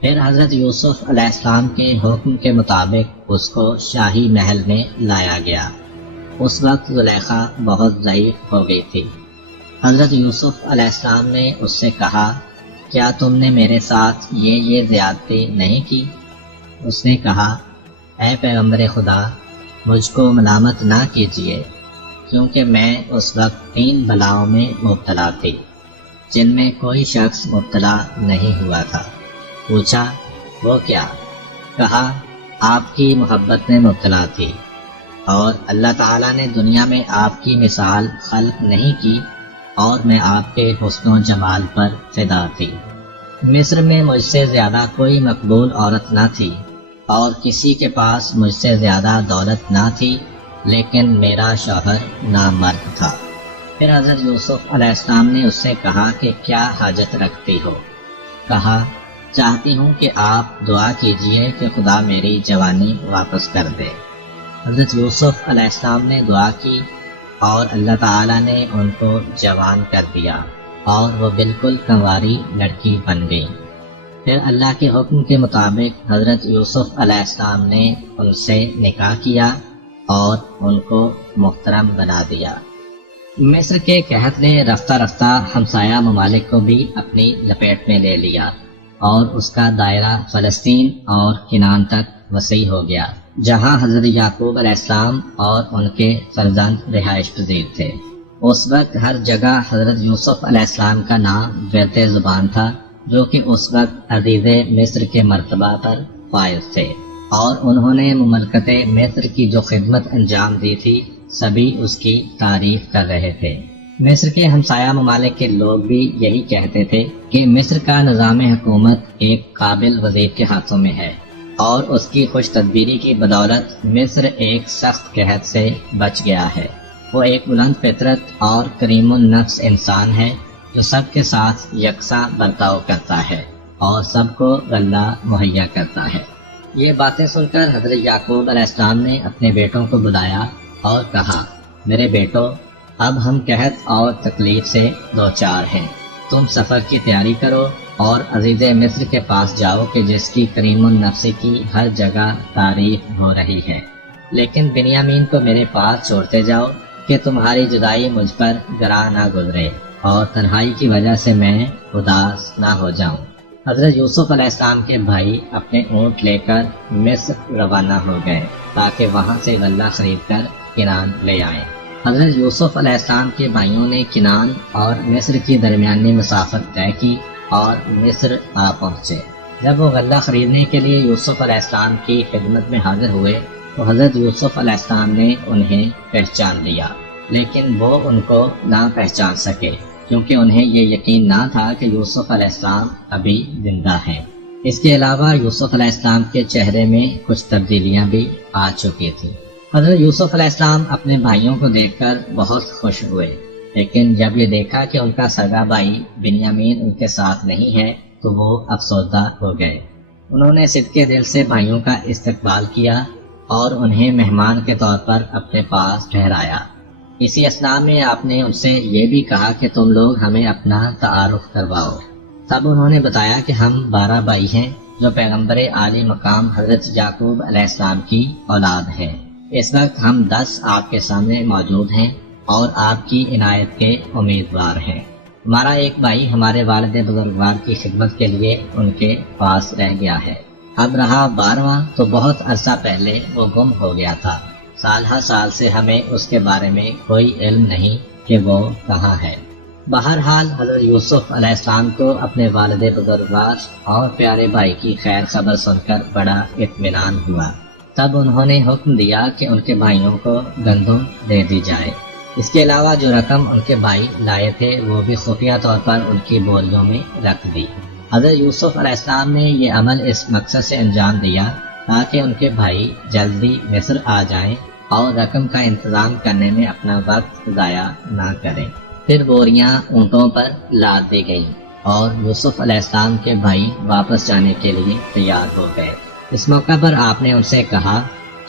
پھر حضرت یوسف علیہ السلام کے حکم کے مطابق اس کو شاہی محل میں لایا گیا۔ اس وقت زلیخا بہت ضعیف ہو گئی تھی۔ حضرت یوسف علیہ السلام نے اس سے کہا، کیا تم نے میرے ساتھ یہ زیادتی نہیں کی؟ اس نے کہا، اے پیغمبر خدا، مجھ کو ملامت نہ کیجیے، کیونکہ میں اس وقت 3 بلاؤں میں مبتلا تھی جن میں کوئی شخص مبتلا نہیں ہوا تھا۔ پوچھا، وہ کیا؟ کہا، آپ کی محبت میں مبتلا تھی اور اللہ تعالیٰ نے دنیا میں آپ کی مثال خلق نہیں کی اور میں آپ کے حسن و جمال پر فدا تھی۔ مصر میں مجھ سے زیادہ کوئی مقبول عورت نہ تھی اور کسی کے پاس مجھ سے زیادہ دولت نہ تھی، لیکن میرا شوہر نامرد تھا۔ پھر حضرت یوسف علیہ السلام نے اس سے کہا کہ کیا حاجت رکھتی ہو؟ کہا، چاہتی ہوں کہ آپ دعا کیجئے کہ خدا میری جوانی واپس کر دے۔ حضرت یوسف علیہ السلام نے دعا کی اور اللہ تعالیٰ نے ان کو جوان کر دیا اور وہ بالکل کنواری لڑکی بن گئی۔ پھر اللہ کے حکم کے مطابق حضرت یوسف علیہ السلام نے ان سے نکاح کیا اور ان کو محترم بنا دیا۔ مصر کے قحط نے رفتہ رفتہ ہمسایہ ممالک کو بھی اپنی لپیٹ میں لے لیا اور اس کا دائرہ فلسطین اور کنعان تک وسیع ہو گیا، جہاں حضرت یعقوب علیہ السلام اور ان کے فرزند رہائش پذیر تھے۔ اس وقت ہر جگہ حضرت یوسف علیہ السلام کا نام ورد زبان تھا، جو کہ اس وقت عزیز مصر کے مرتبہ پر فائز تھے، اور انہوں نے مملکت مصر کی جو خدمت انجام دی تھی سبھی اس کی تعریف کر رہے تھے۔ مصر کے ہمسایہ ممالک کے لوگ بھی یہی کہتے تھے کہ مصر کا نظام حکومت ایک قابل وزیر کے ہاتھوں میں ہے، اور اس کی خوش تدبیری کی بدولت مصر ایک سخت قحط سے بچ گیا ہے۔ وہ ایک بلند فطرت اور کریم النفس انسان ہے جو سب کے ساتھ یکساں برتاؤ کرتا ہے اور سب کو غلہ مہیا کرتا ہے۔ یہ باتیں سن کر حضرت یعقوب علیہ السلام نے اپنے بیٹوں کو بلایا اور کہا، میرے بیٹو، اب ہم قحط اور تکلیف سے دوچار ہیں۔ تم سفر کی تیاری کرو اور عزیز مصر کے پاس جاؤ کہ جس کی کریم النفسی کی ہر جگہ تعریف ہو رہی ہے، لیکن بنیامین کو میرے پاس چھوڑتے جاؤ کہ تمہاری جدائی مجھ پر گراں نہ گزرے اور تنہائی کی وجہ سے میں اداس نہ ہو جاؤں۔ حضرت یوسف علیہ السلام کے بھائی اپنے اونٹ لے کر مصر روانہ ہو گئے تاکہ وہاں سے غلہ خرید کر کنعان لے آئیں۔ حضرت یوسف علیہ السلام کے بھائیوں نے کنعان اور مصر کی درمیانی مسافت طے کی اور مصر آ پہنچے۔ جب وہ غلہ خریدنے کے لیے یوسف علیہ السلام کی خدمت میں حاضر ہوئے تو حضرت یوسف علیہ السلام نے انہیں پہچان لیا لیکن وہ ان کو نہ پہچان سکے کیونکہ انہیں یہ یقین نہ تھا کہ یوسف علیہ السلام ابھی زندہ ہیں۔ اس کے علاوہ یوسف علیہ السلام کے چہرے میں کچھ تبدیلیاں بھی آ چکی تھیں۔ حضرت یوسف علیہ السلام اپنے بھائیوں کو دیکھ کر بہت خوش ہوئے، لیکن جب یہ دیکھا کہ ان کا سگا بھائی بنیامین ان کے ساتھ نہیں ہے تو وہ افسردہ ہو گئے۔ انہوں نے صدقے دل سے بھائیوں کا استقبال کیا اور انہیں مہمان کے طور پر اپنے پاس ٹھہرایا۔ اسی اثناء میں آپ نے ان سے یہ بھی کہا کہ تم لوگ ہمیں اپنا تعارف کرواؤ۔ تب انہوں نے بتایا کہ ہم 12 بھائی ہیں جو پیغمبر عالی مقام حضرت یعقوب علیہ السلام کی اولاد ہے۔ اس وقت ہم 10 آپ کے سامنے موجود ہیں اور آپ کی عنایت کے امیدوار ہیں۔ ہمارا ایک بھائی ہمارے والد بزرگوار کی خدمت کے لیے ان کے پاس رہ گیا ہے۔ اب رہا 12واں تو بہت عرصہ پہلے وہ گم ہو گیا تھا۔ سال ہر سال سے ہمیں اس کے بارے میں کوئی علم نہیں کہ وہ کہاں ہے۔ بہرحال حضرت یوسف علیہ السلام کو اپنے والد بزرگوار اور پیارے بھائی کی خیر خبر سن کر بڑا اطمینان ہوا۔ تب انہوں نے حکم دیا کہ ان کے بھائیوں کو گندم دے دی جائے۔ اس کے علاوہ جو رقم ان کے بھائی لائے تھے وہ بھی خفیہ طور پر ان کی بوریوں میں رکھ دی۔ حضرت یوسف علیہ السلام نے یہ عمل اس مقصد سے انجام دیا تاکہ ان کے بھائی جلدی مصر آ جائیں اور رقم کا انتظام کرنے میں اپنا وقت ضائع نہ کریں۔ پھر بوریاں اونٹوں پر لاد دی گئیں اور یوسف علیہ السلام کے بھائی واپس جانے کے لیے تیار ہو گئے۔ اس موقع پر آپ نے ان سے کہا،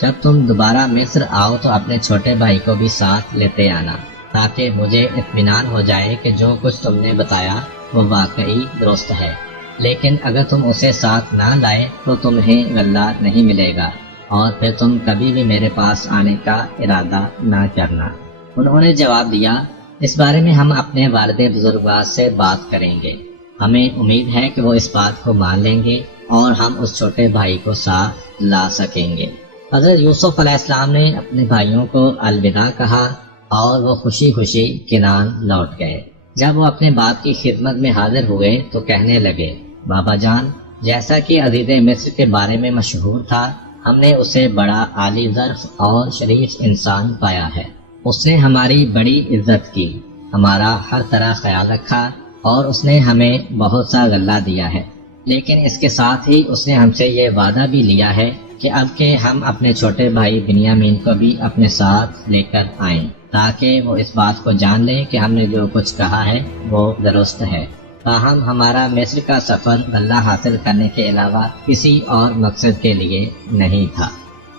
جب تم دوبارہ مصر آؤ تو اپنے چھوٹے بھائی کو بھی ساتھ لیتے آنا تاکہ مجھے اطمینان ہو جائے کہ جو کچھ تم نے بتایا وہ واقعی درست ہے۔ لیکن اگر تم اسے ساتھ نہ لائے تو تمہیں غلہ نہیں ملے گا اور پھر تم کبھی بھی میرے پاس آنے کا ارادہ نہ کرنا۔ انہوں نے جواب دیا، اس بارے میں ہم اپنے والد بزرگوار سے بات کریں گے۔ ہمیں امید ہے کہ وہ اس بات کو مان لیں گے اور ہم اس چھوٹے بھائی کو ساتھ لا سکیں گے۔ حضرت یوسف علیہ السلام نے اپنے بھائیوں کو الوداع کہا اور وہ خوشی خوشی کنعان لوٹ گئے۔ جب وہ اپنے باپ کی خدمت میں حاضر ہوئے تو کہنے لگے، بابا جان، جیسا کہ عزیز مصر کے بارے میں مشہور تھا، ہم نے اسے بڑا عالی ظرف اور شریف انسان پایا ہے۔ اس نے ہماری بڑی عزت کی، ہمارا ہر طرح خیال رکھا اور اس نے ہمیں بہت سا غلہ دیا ہے۔ لیکن اس کے ساتھ ہی اس نے ہم سے یہ وعدہ بھی لیا ہے کہ اب کہ ہم اپنے چھوٹے بھائی بنیامین کو بھی اپنے ساتھ لے کر آئیں تاکہ وہ اس بات کو جان لیں کہ ہم نے جو کچھ کہا ہے وہ درست ہے۔ تاہم ہمارا مصر کا سفر غلہ حاصل کرنے کے علاوہ کسی اور مقصد کے لیے نہیں تھا۔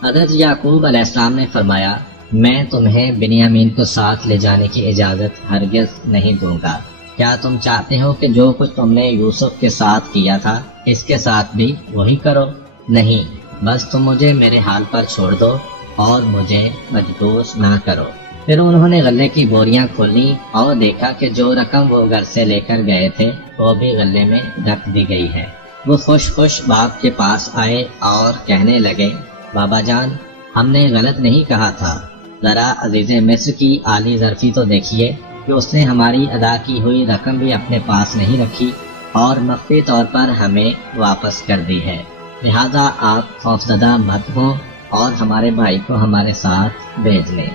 حضرت یعقوب علیہ السلام نے فرمایا، میں تمہیں بنیامین کو ساتھ لے جانے کی اجازت ہرگز نہیں دوں گا۔ کیا تم چاہتے ہو کہ جو کچھ تم نے یوسف کے ساتھ کیا تھا اس کے ساتھ بھی وہی کرو؟ نہیں، بس تم مجھے میرے حال پر چھوڑ دو اور مجھے مجبور نہ کرو۔ پھر انہوں نے غلے کی بوریاں کھولی اور دیکھا کہ جو رقم وہ گھر سے لے کر گئے تھے وہ بھی غلے میں رکھ دی گئی ہے۔ وہ خوش خوش باپ کے پاس آئے اور کہنے لگے، بابا جان، ہم نے غلط نہیں کہا تھا۔ ذرا عزیز مصر کی عالی ظرفی تو دیکھیے کہ اس نے ہماری ادا کی ہوئی رقم بھی اپنے پاس نہیں رکھی اور مخفی طور پر ہمیں واپس کر دی ہے۔ لہذا آپ خوفزدہ مت ہوں اور ہمارے بھائی کو ہمارے ساتھ بھیج لیں۔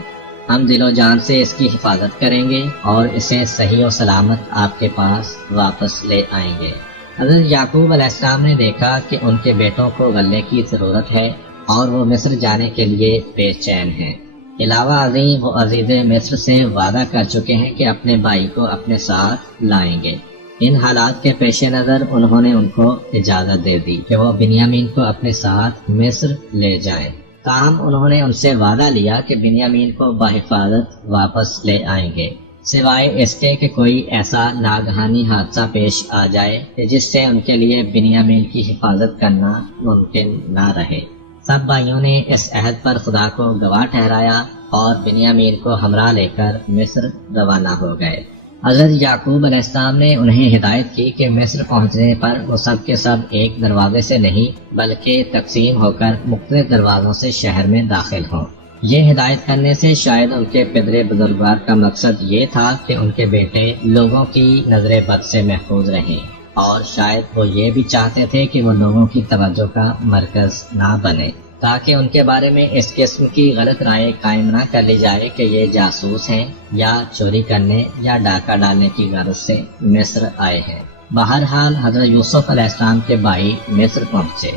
ہم دل و جان سے اس کی حفاظت کریں گے اور اسے صحیح و سلامت آپ کے پاس واپس لے آئیں گے۔ حضرت یعقوب علیہ السلام نے دیکھا کہ ان کے بیٹوں کو غلے کی ضرورت ہے اور وہ مصر جانے کے لیے بے چین ہیں۔ علاوہ ازیں وہ عزیز مصر سے وعدہ کر چکے ہیں کہ اپنے بھائی کو اپنے ساتھ لائیں گے۔ ان حالات کے پیش نظر انہوں نے ان کو اجازت دے دی کہ وہ بنیامین کو اپنے ساتھ مصر لے جائیں۔ تاہم انہوں نے ان سے وعدہ لیا کہ بنیامین کو بحفاظت واپس لے آئیں گے، سوائے اس کے کہ کوئی ایسا ناگہانی حادثہ پیش آ جائے کہ جس سے ان کے لیے بنیامین کی حفاظت کرنا ممکن نہ رہے۔ سب بھائیوں نے اس عہد پر خدا کو گواہ ٹھہرایا اور بنیامین کو ہمراہ لے کر مصر روانہ ہو گئے۔ حضرت یعقوب علیہ السلام نے انہیں ہدایت کی کہ مصر پہنچنے پر وہ سب کے سب ایک دروازے سے نہیں بلکہ تقسیم ہو کر مختلف دروازوں سے شہر میں داخل ہوں۔ یہ ہدایت کرنے سے شاید ان کے پدر بزرگوار کا مقصد یہ تھا کہ ان کے بیٹے لوگوں کی نظر بد سے محفوظ رہیں، اور شاید وہ یہ بھی چاہتے تھے کہ وہ لوگوں کی توجہ کا مرکز نہ بنے۔ تاکہ ان کے بارے میں اس قسم کی غلط رائے قائم نہ کر لی جائے کہ یہ جاسوس ہیں یا چوری کرنے یا ڈاکہ ڈالنے کی غرض سے مصر آئے ہیں۔ بہرحال حضرت یوسف علیہ السلام کے بھائی مصر پہنچے،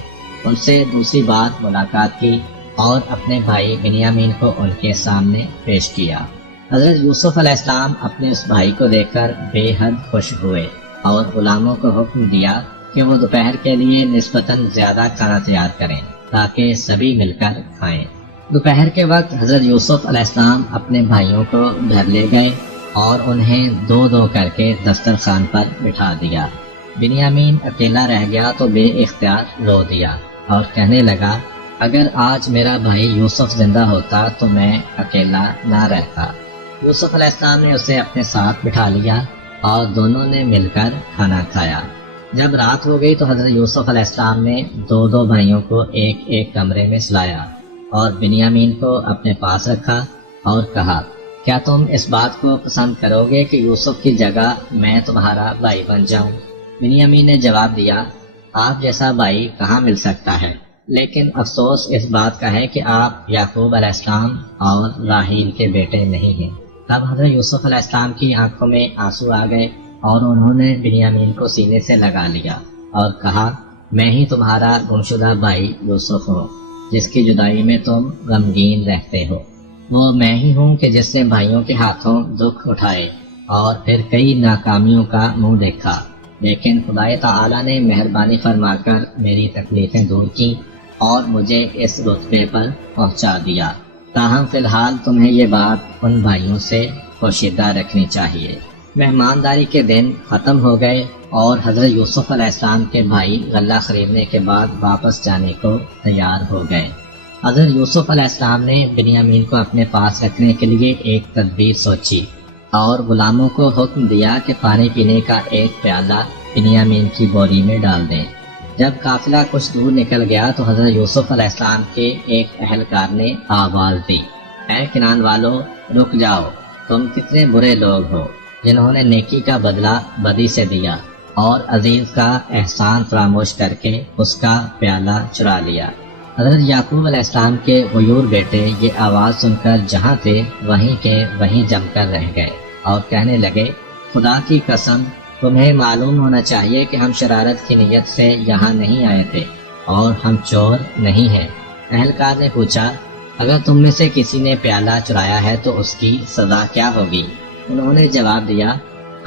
ان سے دوسری بار ملاقات کی اور اپنے بھائی بنیامین کو ان کے سامنے پیش کیا۔ حضرت یوسف علیہ السلام اپنے اس بھائی کو دیکھ کر بے حد خوش ہوئے اور غلاموں کو حکم دیا کہ وہ دوپہر کے لیے نسبتاً زیادہ کھانا تیار کریں تاکہ سبھی مل کر کھائیں۔ دوپہر کے وقت حضرت یوسف علیہ السلام اپنے بھائیوں کو گھر لے گئے اور انہیں دو دو کر کے دسترخوان پر بٹھا دیا۔ بنیامین اکیلا رہ گیا تو بے اختیار رو دیا اور کہنے لگا، اگر آج میرا بھائی یوسف زندہ ہوتا تو میں اکیلا نہ رہتا۔ یوسف علیہ السلام نے اسے اپنے ساتھ بٹھا لیا اور دونوں نے مل کر کھانا کھایا۔ جب رات ہو گئی تو حضرت یوسف علیہ السلام نے دو دو بھائیوں کو ایک ایک کمرے میں سلایا اور بنیامین کو اپنے پاس رکھا اور کہا، کیا تم اس بات کو پسند کرو گے کہ یوسف کی جگہ میں تمہارا بھائی بن جاؤں؟ بنیامین نے جواب دیا، آپ جیسا بھائی کہاں مل سکتا ہے، لیکن افسوس اس بات کا ہے کہ آپ یعقوب علیہ السلام اور راحیل کے بیٹے نہیں ہیں۔ تب حضرت یوسف علیہ السلام کی آنکھوں میں آنسو آ گئے اور انہوں نے بنیامین کو سینے سے لگا لیا اور کہا، میں ہی تمہارا گمشدہ بھائی یوسف ہوں جس کی جدائی میں تم غمگین رہتے ہو۔ وہ میں ہی ہوں کہ جس نے بھائیوں کے ہاتھوں دکھ اٹھائے اور پھر کئی ناکامیوں کا منہ دیکھا، لیکن خدا تعالیٰ نے مہربانی فرما کر میری تکلیفیں دور کی اور مجھے اس رتبے پر پہنچا دیا۔ تاہم فی الحال تمہیں یہ بات ان بھائیوں سے پوشیدہ رکھنی چاہیے۔ مہمانداری کے دن ختم ہو گئے اور حضرت یوسف علیہ السلام کے بھائی غلہ خریدنے کے بعد واپس جانے کو تیار ہو گئے۔ حضرت یوسف علیہ السلام نے بنیامین کو اپنے پاس رکھنے کے لیے ایک تدبیر سوچی اور غلاموں کو حکم دیا کہ پانی پینے کا ایک پیالہ بنیامین کی بوری میں ڈال دیں۔ جب قافلہ کچھ دور نکل گیا تو حضرت یوسف علیہ السلام کے ایک اہلکار نے آواز دی، اے کنعان والو، رک جاؤ، تم کتنے برے لوگ ہو جنہوں نے نیکی کا بدلہ بدی سے دیا اور عزیز کا احسان فراموش کر کے اس کا پیالہ چرا لیا۔ حضرت یعقوب علیہ السلام کے غیور بیٹے یہ آواز سن کر جہاں تھے وہیں کے وہیں جم کر رہ گئے اور کہنے لگے، خدا کی قسم، تمہیں معلوم ہونا چاہیے کہ ہم شرارت کی نیت سے یہاں نہیں آئے تھے اور ہم چور نہیں ہیں۔ اہلکار نے پوچھا، اگر تم میں سے کسی نے پیالہ چرایا ہے تو اس کی سزا کیا ہوگی؟ انہوں نے جواب دیا،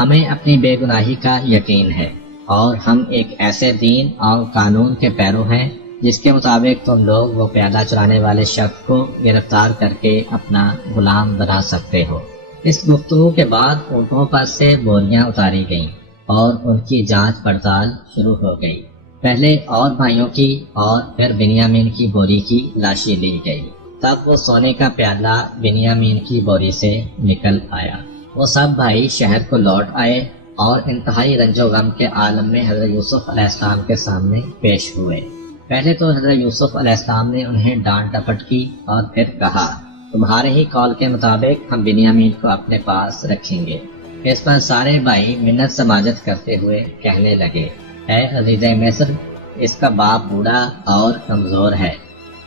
ہمیں اپنی بے گناہی کا یقین ہے اور ہم ایک ایسے دین اور قانون کے پیرو ہیں جس کے مطابق تم لوگ وہ پیالہ چرانے والے شخص کو گرفتار کر کے اپنا غلام بنا سکتے ہو۔ اس گفتگو کے بعد اونٹوں پر سے بوریاں اتاری گئیں اور ان کی جانچ پڑتال شروع ہو گئی۔ پہلے اور بھائیوں کی اور پھر بنیامین کی بوری کی لاشی لی گئی۔ تب وہ سونے کا پیالہ بنیامین کی بوری سے نکل آیا۔ وہ سب بھائی شہر کو لوٹ آئے اور انتہائی رنج و غم کے عالم میں حضرت یوسف علیہ السلام کے سامنے پیش ہوئے۔ پہلے تو حضرت یوسف علیہ السلام نے انہیں ڈانٹ ڈپٹ کی اور پھر کہا، تمہارے ہی قول کے مطابق ہم بنیامین کو اپنے پاس رکھیں گے۔ اس پر سارے بھائی منت سماجت کرتے ہوئے کہنے لگے، اے عزیز مصر، اس کا باپ بوڑھا اور کمزور ہے،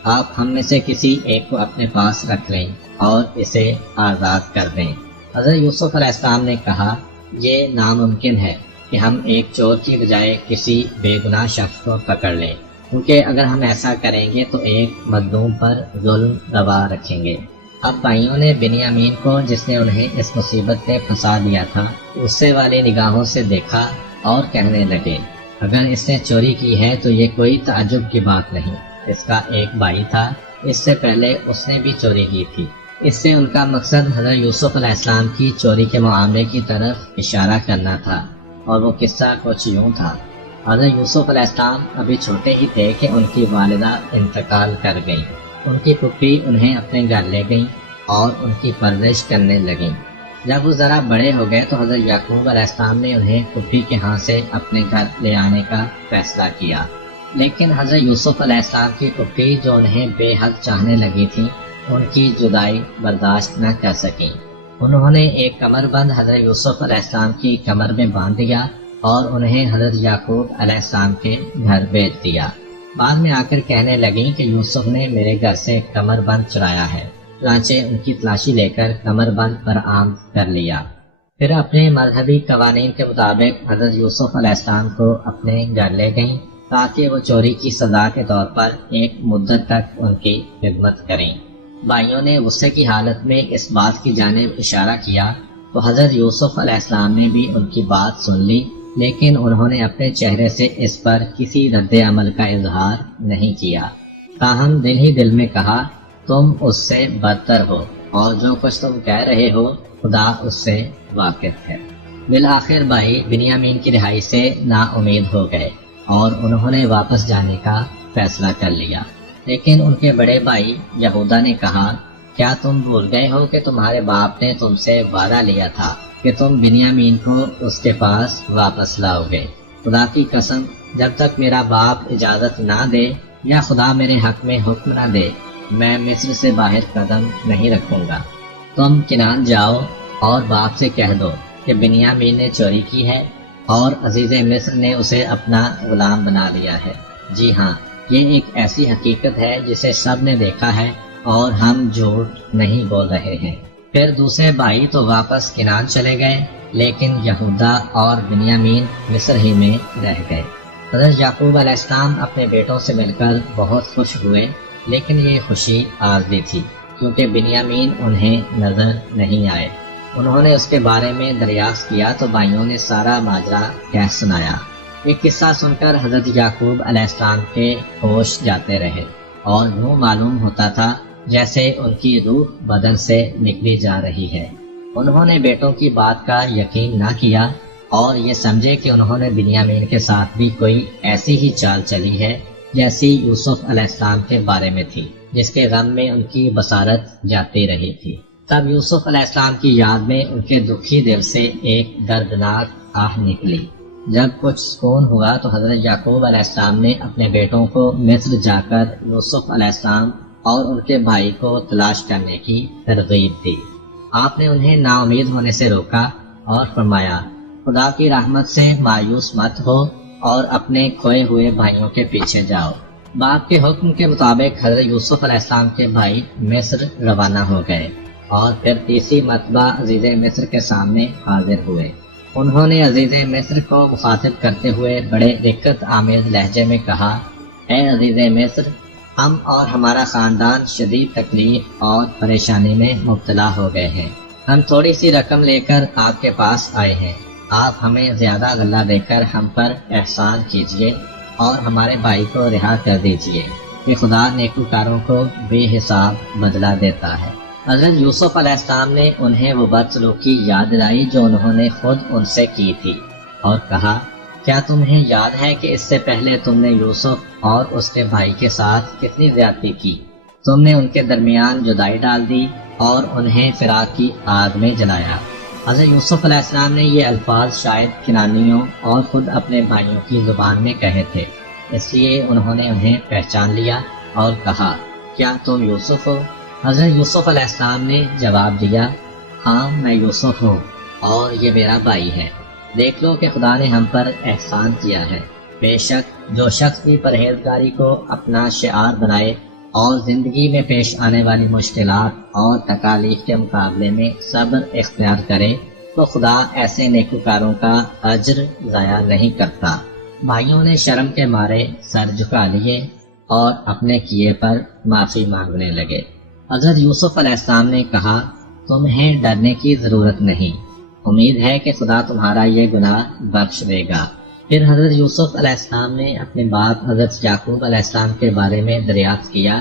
آپ ہم میں سے کسی ایک کو اپنے پاس رکھ لیں اور اسے آزاد کر دیں۔ حضرت یوسف علیہ السلام نے کہا، یہ ناممکن ہے کہ ہم ایک چور کی بجائے کسی بے گناہ شخص کو پکڑ لیں، کیونکہ اگر ہم ایسا کریں گے تو ایک مظلوم پر ظلم روا رکھیں گے۔ اب بھائیوں نے بنیامین کو، جس نے انہیں اس مصیبت میں پھنسا دیا تھا، غصے والی نگاہوں سے دیکھا اور کہنے لگے، اگر اس نے چوری کی ہے تو یہ کوئی تعجب کی بات نہیں، اس کا ایک بھائی تھا، اس سے پہلے اس نے بھی چوری کی تھی۔ اس سے ان کا مقصد حضرت یوسف علیہ السلام کی چوری کے معاملے کی طرف اشارہ کرنا تھا، اور وہ قصہ کچھ یوں تھا۔ حضرت یوسف علیہ السلام ابھی چھوٹے ہی تھے کہ ان کی والدہ انتقال کر گئیں۔ ان کی پھپھی انہیں اپنے گھر لے گئیں اور ان کی پرورش کرنے لگیں۔ جب وہ ذرا بڑے ہو گئے تو حضرت یعقوب علیہ السلام نے انہیں پھپھی کے ہاں سے اپنے گھر لے آنے کا فیصلہ کیا، لیکن حضرت یوسف علیہ السلام کی پھپھی جو انہیں بے حد چاہنے لگی تھی، ان کی جدائی برداشت نہ کر سکیں۔ انہوں نے ایک کمر بند حضرت یوسف علیہ السلام کی کمر میں باندھ دیا اور انہیں حضرت یعقوب علیہ السلام کے گھر بھیج دیا۔ بعد میں آ کر کہنے لگیں کہ یوسف نے میرے گھر سے کمر بند چرایا ہے۔ چنانچہ ان کی تلاشی لے کر کمر بند برآمد کر لیا۔ پھر اپنے مذہبی قوانین کے مطابق حضرت یوسف علیہ السلام کو اپنے گھر لے گئیں تاکہ وہ چوری کی سزا کے طور پر ایک مدت تک ان کی خدمت کریں۔ بھائیوں نے غصے کی حالت میں اس بات کی جانب اشارہ کیا تو حضرت یوسف علیہ السلام نے بھی ان کی بات سن لی، لیکن انہوں نے اپنے چہرے سے اس پر کسی رد عمل کا اظہار نہیں کیا، تاہم دل ہی دل میں کہا تم اس سے بدتر ہو اور جو کچھ تم کہہ رہے ہو خدا اس سے واقف ہے۔ بالآخر بھائی بنیامین کی رہائی سے نا امید ہو گئے اور انہوں نے واپس جانے کا فیصلہ کر لیا، لیکن ان کے بڑے بھائی یہودا نے کہا کیا تم بھول گئے ہو کہ تمہارے باپ نے تم سے وعدہ لیا تھا کہ تم بنیامین کو اس کے پاس واپس لاؤ گے؟ خدا کی قسم جب تک میرا باپ اجازت نہ دے یا خدا میرے حق میں حکم نہ دے میں مصر سے باہر قدم نہیں رکھوں گا۔ تم کنعان جاؤ اور باپ سے کہہ دو کہ بنیامین نے چوری کی ہے اور عزیز مصر نے اسے اپنا غلام بنا لیا ہے۔ جی ہاں، یہ ایک ایسی حقیقت ہے جسے سب نے دیکھا ہے اور ہم جھوٹ نہیں بول رہے ہیں۔ پھر دوسرے بھائی تو واپس کنعان چلے گئے، لیکن یہودا اور بنیامین مصر ہی میں رہ گئے۔ حضرت یعقوب علیہ السلام اپنے بیٹوں سے مل کر بہت خوش ہوئے، لیکن یہ خوشی عارضی تھی کیونکہ بنیامین انہیں نظر نہیں آئے۔ انہوں نے اس کے بارے میں دریافت کیا تو بھائیوں نے سارا ماجرا کہہ سنایا۔ یہ قصہ سن کر حضرت یعقوب علیہ السلام کے ہوش جاتے رہے اور یوں معلوم ہوتا تھا جیسے ان کی روح بدن سے نکلی جا رہی ہے۔ انہوں نے بیٹوں کی بات کا یقین نہ کیا اور یہ سمجھے کہ انہوں نے بنیامین کے ساتھ بھی کوئی ایسی ہی چال چلی ہے جیسی یوسف علیہ السلام کے بارے میں تھی، جس کے غم میں ان کی بصارت جاتی رہی تھی۔ تب یوسف علیہ السلام کی یاد میں ان کے دکھی دل سے ایک دردناک آہ نکلی۔ جب کچھ سکون ہوا تو حضرت یعقوب علیہ السلام نے اپنے بیٹوں کو مصر جا کر یوسف علیہ السلام اور ان کے بھائی کو تلاش کرنے کی ترغیب دی۔ آپ نے انہیں نا امید ہونے سے روکا اور فرمایا خدا کی رحمت سے مایوس مت ہو اور اپنے کھوئے ہوئے بھائیوں کے پیچھے جاؤ۔ باپ کے حکم کے مطابق حضرت یوسف علیہ السلام کے بھائی مصر روانہ ہو گئے اور پھر تیسری مرتبہ عزیز مصر کے سامنے حاضر ہوئے۔ انہوں نے عزیز مصر کو مخاطب کرتے ہوئے بڑے دقت آمیز لہجے میں کہا اے عزیز مصر، ہم اور ہمارا خاندان شدید تکلیف اور پریشانی میں مبتلا ہو گئے ہیں۔ ہم تھوڑی سی رقم لے کر آپ کے پاس آئے ہیں۔ آپ ہمیں زیادہ غلہ دے کر ہم پر احسان کیجیے اور ہمارے بھائی کو رہا کر دیجیے کہ خدا نیکوکاروں کو بے حساب بدلہ دیتا ہے۔ حضرت یوسف علیہ السلام نے انہیں وہ بدسلوکی یاد دلائی جو انہوں نے خود ان سے کی تھی اور کہا کیا تمہیں یاد ہے کہ اس سے پہلے تم نے یوسف اور اس کے بھائی کے ساتھ کتنی زیادتی کی؟ تم نے ان کے درمیان جدائی ڈال دی اور انہیں فراق کی آگ میں جلایا۔ حضرت یوسف علیہ السلام نے یہ الفاظ شاید کنانیوں اور خود اپنے بھائیوں کی زبان میں کہے تھے، اس لیے انہوں نے انہیں پہچان لیا اور کہا کیا تم یوسف ہو؟ حضرت یوسف علیہ السلام نے جواب دیا ہاں میں یوسف ہوں اور یہ میرا بھائی ہے۔ دیکھ لو کہ خدا نے ہم پر احسان کیا ہے۔ بے شک جو شخص بھی پرہیزگاری کو اپنا شعار بنائے اور زندگی میں پیش آنے والی مشکلات اور تکالیف کے مقابلے میں صبر اختیار کرے تو خدا ایسے نیکوکاروں کا اجر ضائع نہیں کرتا۔ بھائیوں نے شرم کے مارے سر جھکا لیے اور اپنے کیے پر معافی مانگنے لگے۔ حضرت یوسف علیہ السلام نے کہا تمہیں ڈرنے کی ضرورت نہیں، امید ہے کہ خدا تمہارا یہ گناہ بخش دے گا۔ پھر حضرت یوسف علیہ السلام نے اپنے باپ حضرت یعقوب علیہ السلام کے بارے میں دریافت کیا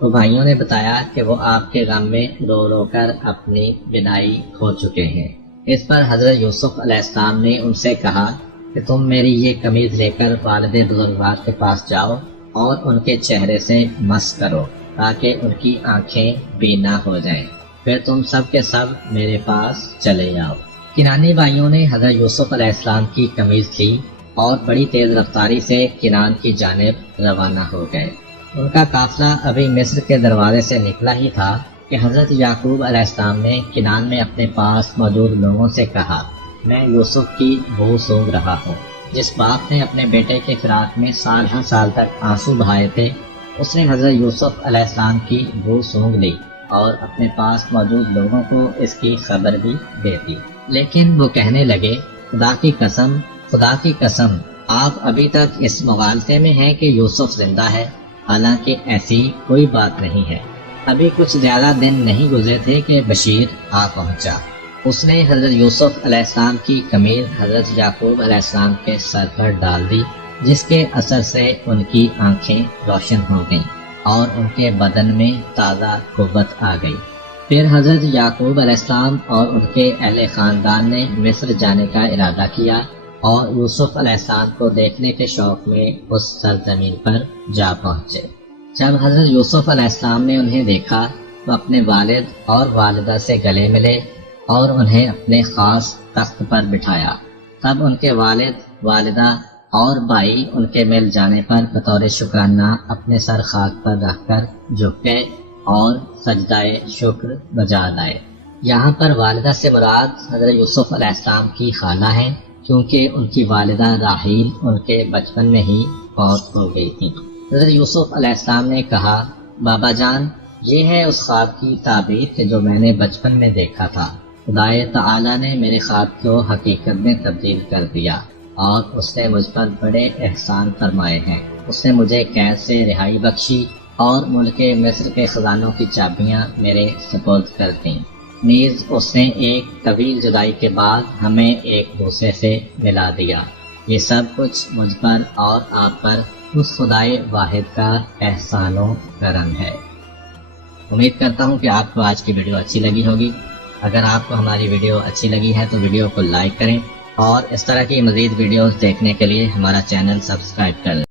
تو بھائیوں نے بتایا کہ وہ آپ کے غم میں رو رو کر اپنی بینائی کھو چکے ہیں۔ اس پر حضرت یوسف علیہ السلام نے ان سے کہا کہ تم میری یہ قمیض لے کر والد بزرگوار کے پاس جاؤ اور ان کے چہرے سے مس کرو تاکہ ان کی آنکھیں بینا ہو جائیں، پھر تم سب کے سب میرے پاس چلے آؤ۔ کنانی بھائیوں نے حضرت یوسف علیہ السلام کی قمیض لی اور بڑی تیز رفتاری سے کنعان کی جانب روانہ ہو گئے۔ ان کا قافلہ ابھی مصر کے دروازے سے نکلا ہی تھا کہ حضرت یعقوب علیہ السلام نے کنعان میں اپنے پاس موجود لوگوں سے کہا میں یوسف کی بو سونگھ رہا ہوں۔ جس باپ نے اپنے بیٹے کے فراق میں سال ہر سال تک آنسو بہائے تھے، اس نے حضرت یوسف علیہ السلام کی بو سونگھ لی اور اپنے پاس موجود لوگوں کو اس کی خبر بھی دے دی۔ لیکن وہ کہنے لگے، خدا کی قسم آپ ابھی تک اس مغالطے میں ہیں کہ یوسف زندہ ہے، حالانکہ ایسی کوئی بات نہیں ہے۔ ابھی کچھ زیادہ دن نہیں گزرے تھے کہ بشیر آ پہنچا۔ اس نے حضرت یوسف علیہ السلام کی قمیض حضرت یعقوب علیہ السلام کے سر پر ڈال دی، جس کے اثر سے ان کی آنکھیں روشن ہو گئیں اور ان کے بدن میں تازہ قوت آ گئی۔ پھر حضرت یعقوب علیہ السلام اور ان کے اہل خاندان نے مصر جانے کا ارادہ کیا اور یوسف علیہ السلام کو دیکھنے کے شوق میں اس سرزمین پر جا پہنچے۔ جب حضرت یوسف علیہ السلام نے انہیں دیکھا تو اپنے والد اور والدہ سے گلے ملے اور انہیں اپنے خاص تخت پر بٹھایا۔ تب ان کے والد، والدہ اور بھائی ان کے مل جانے پر بطور شکرانہ اپنے سر خاک پر رکھ کر جھک گئے اور سجدہ شکر بجا لائے۔ یہاں پر والدہ سے مراد حضرت یوسف علیہ السلام کی خالہ ہیں، کیونکہ ان کی والدہ راحیل ان کے بچپن میں ہی فوت ہو گئی تھی۔ حضرت یوسف علیہ السلام نے کہا، بابا جان، یہ ہے اس خواب کی تعبیر کہ جو میں نے بچپن میں دیکھا تھا۔ خدائے تعالیٰ نے میرے خواب کو حقیقت میں تبدیل کر دیا اور اس نے مجھ پر بڑے احسان فرمائے ہیں۔ اس نے مجھے قید سے رہائی بخشی اور ملک مصر کے خزانوں کی چابیاں میرے سپرد کر دیں۔ نیز اس نے ایک طویل جدائی کے بعد ہمیں ایک دوسرے سے ملا دیا۔ یہ سب کچھ مجھ پر اور آپ پر اس خدائے واحد کا احسان و کرم ہے۔ امید کرتا ہوں کہ آپ کو آج کی ویڈیو اچھی لگی ہوگی۔ اگر آپ کو ہماری ویڈیو اچھی لگی ہے تو ویڈیو کو لائک کریں اور اس طرح کی مزید ویڈیوز دیکھنے کے لیے ہمارا چینل سبسکرائب کریں۔